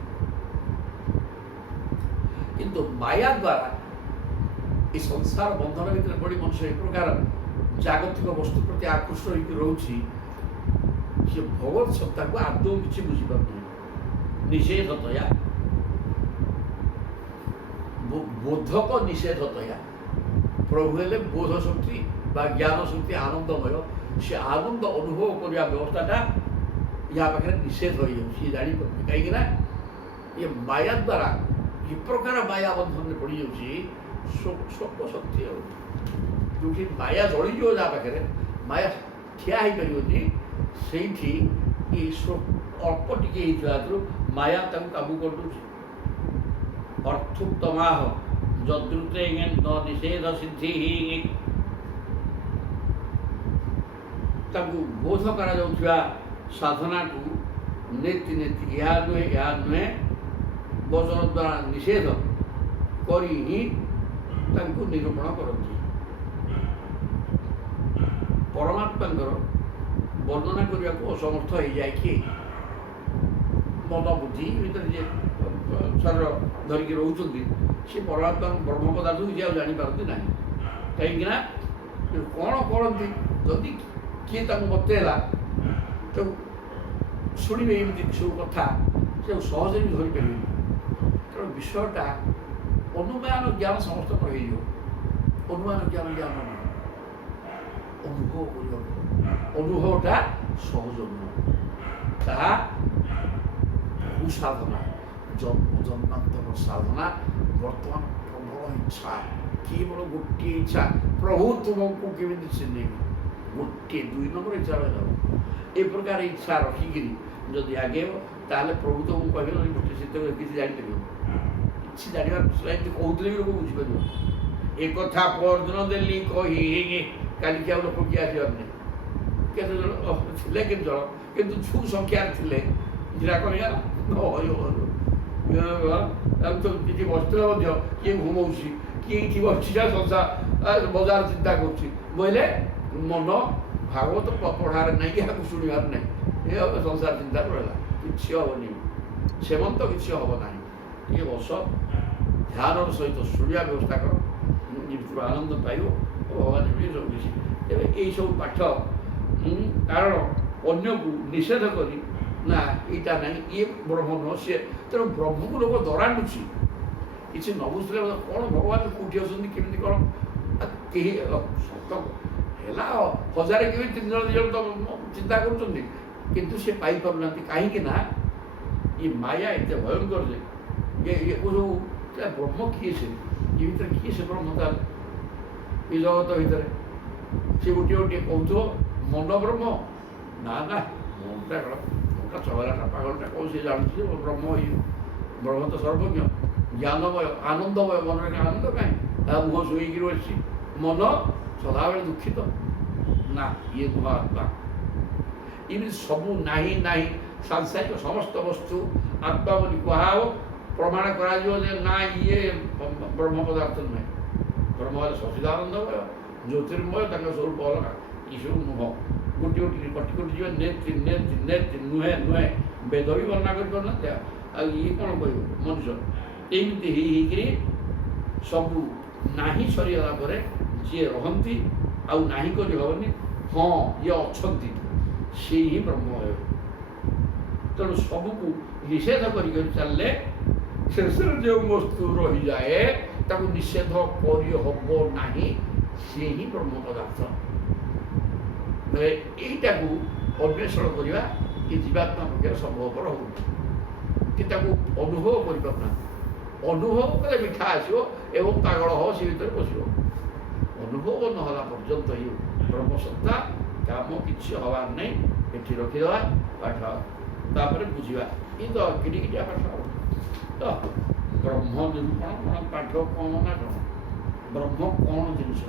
କିନ୍ତୁ ମାୟା ଦ୍ୱାରା ଏ ସଂସାର ବନ୍ଧନ ଭିତରେ ପଡ଼ି ମଣିଷ ଏ ପ୍ରକାର ଜାଗତିକ ବସ୍ତୁ ପ୍ରତି ଆକୃଷ୍ଟ ହେଇକି ରହୁଛି, ସେ ଭଗବତ ସତ୍ତାକୁ ଆଦୌ କିଛି ବୁଝିପାରୁନି। ନିଷେଧତୟା ବୋଧକ ନିଷେଧତୟା। ପ୍ରଭୁ ହେଲେ ବୋଧ ଶକ୍ତି ବା ଜ୍ଞାନ ଶକ୍ତି ଆନନ୍ଦମୟ। ସେ ଆନନ୍ଦ ଅନୁଭବ କରିବା ବ୍ୟବସ୍ଥାଟା ୟା ପାଖରେ ନିଷେଧ ହୋଇଯାଉଛି। ସିଏ ଜାଣିପାରୁନି, କାହିଁକିନା ଏ ମାୟା ଦ୍ୱାରା କି ପ୍ରକାର ମାୟା ବନ୍ଧନରେ ପଡ଼ିଯାଉଛି। ସ୍ୱଳ୍ପ ଶକ୍ତି ଆଉ ଯେଉଁଠି ମାୟା ଜଳିଯିବ, ଯାହା ପାଖରେ ମାୟା ଠିଆ ହେଇପାରିବନି, ସେଇଠି ଏ ଅଳ୍ପ ଟିକେ ହେଇଥିବା ହେତୁ ମାୟା ତାକୁ କାବୁ କରିଦେଉଛି। ଅର୍ଥୁତ୍ତମାହ ଯଦୃତେ ନ ନିଷେଧ ସିଦ୍ଧି, ତାଙ୍କୁ ବୋଧ କରାଯାଉଥିବା ସାଧନାକୁ ନେତି ନେତି ଏହା ନୁହେଁ ବଚନ ଦ୍ୱାରା ନିଷେଧ କରି ହିଁ ତାଙ୍କୁ ନିରୂପଣ କରନ୍ତି। ପରମାତ୍ମାଙ୍କର ବର୍ଣ୍ଣନା କରିବାକୁ ଅସମର୍ଥ ହେଇଯାଏ କିଏ? ମନ ବୁଦ୍ଧି ଭିତରେ ଯିଏ ଶରୀର ଧରିକି ରହୁଛନ୍ତି, ସେ ପରମାତ୍ମା ବ୍ରହ୍ମ ପଦାର୍ଥକୁ କିଛି ଆଉ ଜାଣିପାରନ୍ତି ନାହିଁ। କାହିଁକିନା କ'ଣ କରନ୍ତି, ଯଦି କିଏ ତାଙ୍କୁ ବତେଇଲା ତାକୁ ଶୁଣିବେ ଏମିତି ସବୁ କଥା, ସେ ସହଜରେ ବି ଧରିପାରିବେନି। କାରଣ ବିଷୟଟା ଅନୁମାନ ଜ୍ଞାନ ସମସ୍ତଙ୍କର ହେଇଯିବ। ଅନୁମାନ ଜ୍ଞାନ ନୁହେଁ, ଅନୁଭବ କରିବାକୁ। ଅନୁଭବଟା ସହଜ ନୁହେଁ, ତାହା ବହୁ ସାଧନା, ଜନ୍ମାନ୍ତର ସାଧନା। ବର୍ତ୍ତମାନ ପ୍ରବଳ ଇଚ୍ଛା, କେବଳ ଗୋଟିଏ ଇଚ୍ଛା, ପ୍ରଭୁ ତୁମକୁ କେମିତି ଚିହ୍ନେଇବି। ଗୋଟିଏ 2 ନମ୍ବର ଇଚ୍ଛା ରହିଲା। ଏ ପ୍ରକାର ଇଚ୍ଛା ରଖିକିରି ଯଦି ଆଗେଇବ, ତାହେଲେ ପ୍ରଭୁ ତୁମକୁ କହିବେ ନାହିଁ ଗୋଟିଏ ଚିତ୍ତ କିଛି ଜାଣିପାରିବ। କିଛି ଜାଣିବାର ଏମିତି କହୁଥିଲେ ବି ଲୋକ ବୁଝିପାରିବ। ଏ କଥା ପରଦିନ ଦେଲି କହି କାଲିକି ଆଉ ଲୋକ କିଏ ଆସିବାର ନାହିଁ। କେତେ ଜଣ ଥିଲେ, କେତେ ଜଣ କିନ୍ତୁ ଛୁ ସଂଖ୍ୟାରେ ଥିଲେ। ଯିରା କହିଗଲା କିଛି ବସିଥିଲେ ମଧ୍ୟ କିଏ ଘୁମଉଛି, କିଏ ଏଇଠି ବସିଛି ସଂସାର ବଜାର ଚିନ୍ତା କରୁଛି। ବୋଇଲେ ମନ ଭାଗବତ ପଢ଼ାରେ ନାହିଁ, ଏହାକୁ ଶୁଣିବାର ନାହିଁ। ଏ ସଂସାର ଚିନ୍ତାରେ ରହିଲା, କିଛି ହେବନି। ସେମନ୍ତ କିଛି ହେବ ନାହିଁ। ଟିକେ ବସ, ଧ୍ୟାନର ସହିତ ଶୁଣିବା ବ୍ୟବସ୍ଥା କର, ଯେମିତି ଆନନ୍ଦ ପାଇବ। ଭଗବାନ ବି ସବୁ କିଛି। ତେବେ ଏଇସବୁ ପାଠ କାରଣ ଅନ୍ୟକୁ ନିଷେଧ କରି ନା ଏଇଟା ନାହିଁ, ଇଏ ବ୍ରହ୍ମ ନୁହଁ, ସିଏ। ତେଣୁ ବ୍ରହ୍ମକୁ ଲୋକ ଦରାଣ୍ଡୁଛି। କିଛି ନ ବୁଝିଲେ କ'ଣ ଭଗବାନ କେଉଁଠି ଅଛନ୍ତି, କେମିତି କ'ଣ କେହି ସତ ହେଲା 1000 କେମିତି 3 ଜଣ 2 ଜଣ ତ ଚିନ୍ତା କରୁଛନ୍ତି, କିନ୍ତୁ ସେ ପାଇପାରୁନାହାନ୍ତି। କାହିଁକି ନା ଏ ମାୟା ଏତେ ଭୟଙ୍କର ଯେ ସବୁ ବ୍ରହ୍ମ କିଏ? ସେ ଏ ଭିତରେ କିଏ ସେ ବ୍ରହ୍ମ? ତାହେଲେ ଏ ଜଗତ ଭିତରେ ସେ ଗୋଟିଏ ଗୋଟିଏ କହୁଥିବ ମନ ବ୍ରହ୍ମ। ନା ନା, ମନଟା କ'ଣ, ମନଟା ଚହଲା ପାଗଳଟା କ'ଣ ସେ ଜାଣୁଛି ଯେ ବ୍ରହ୍ମ ଇଏ। ବ୍ରହ୍ମ ତ ସର୍ବଜ୍ଞ, ଜ୍ଞାନମୟ, ଆନନ୍ଦମୟ। ମନରେ ଆନନ୍ଦ କାହିଁ? ତା ମୁହଁ ଶୋଇକିରି ବସିଛି, ମନ ସଦାବେଳେ ଦୁଃଖିତ। ନା, ଇଏ ନୁହଁ ଆତ୍ମା। ଏମିତି ସବୁ ନାହିଁ ନାହିଁ ସାଂସାରିକ ସମସ୍ତ ବସ୍ତୁ ଆତ୍ମା ବୋଲି କୁହାହେବ। ପ୍ରମାଣ କରାଯିବ ଯେ ନା, ଇଏ ବ୍ରହ୍ମ ପଦାର୍ଥ ନୁହେଁ। ବ୍ରହ୍ମ ହେଲେ ସଚିଦାନନ୍ଦମୟ, ଜ୍ୟୋତିର୍ମୟ, ତାଙ୍କ ସ୍ୱରୂପ ଅଲଗା। ଏସବୁ ନୁହଁ। ଗୋଟିଏ ଗୋଟିଏ କଟି କଟି ଯିବେ, ନେତି ନେତି ନେତି ନୁହେଁ ନୁହେଁ। ବେଦ ବି ବର୍ଣ୍ଣନା କରିପାରୁନାହାନ୍ତି। ଆଉ ଇଏ କ'ଣ କହିବ ମଣିଷ? ଏମିତି ହେଇକିରି ସବୁ ନାହିଁ ସରିଗଲା ପରେ ଯିଏ ରହନ୍ତି ଆଉ ନାହିଁ କରି ହେବନି। ହଁ, ଇଏ ଅଛନ୍ତି, ସେ ହିଁ ବ୍ରହ୍ମ ହେବେ। ତେଣୁ ସବୁକୁ ନିଷେଧ କରି ଚାଲିଲେ ଶେଷରେ ଯେଉଁ ବସ୍ତୁ ରହିଯାଏ ତାକୁ ନିଷେଧ କରି ହେବ ନାହିଁ, ସିଏ ହିଁ ବ୍ରହ୍ମ ପଦାର୍ଥ। ଏଇଟାକୁ ଅନ୍ୱେଷଣ କରିବା ଏ ଜୀବାତ୍ମା ପକ୍ଷରେ ସମ୍ଭବପର ହେଉନି। କି ତାକୁ ଅନୁଭବ କରିପାରୁନାହାନ୍ତି। ଅନୁଭବ କଲେ ମିଠା ଆସିବ ଏବଂ ପାଗଳ ହେବ, ସେ ଭିତରେ ପଶିବ। ଅନୁଭବ ନହେଲା ପର୍ଯ୍ୟନ୍ତ ହିଁ ବ୍ରହ୍ମସତ୍ତା କାମ କିଛି ହେବାର ନାହିଁ। ଏଠି ରଖିଦେବା ପାଠ, ତାପରେ ବୁଝିବା। ଏ ତ କିଟିକିଟିଆ ପାଠ ତ ବ୍ରହ୍ମ ନିରୂପଣ କ'ଣ ପାଠ କ'ଣ ନା କ'ଣ? ବ୍ରହ୍ମ କ'ଣ ଜିନିଷ?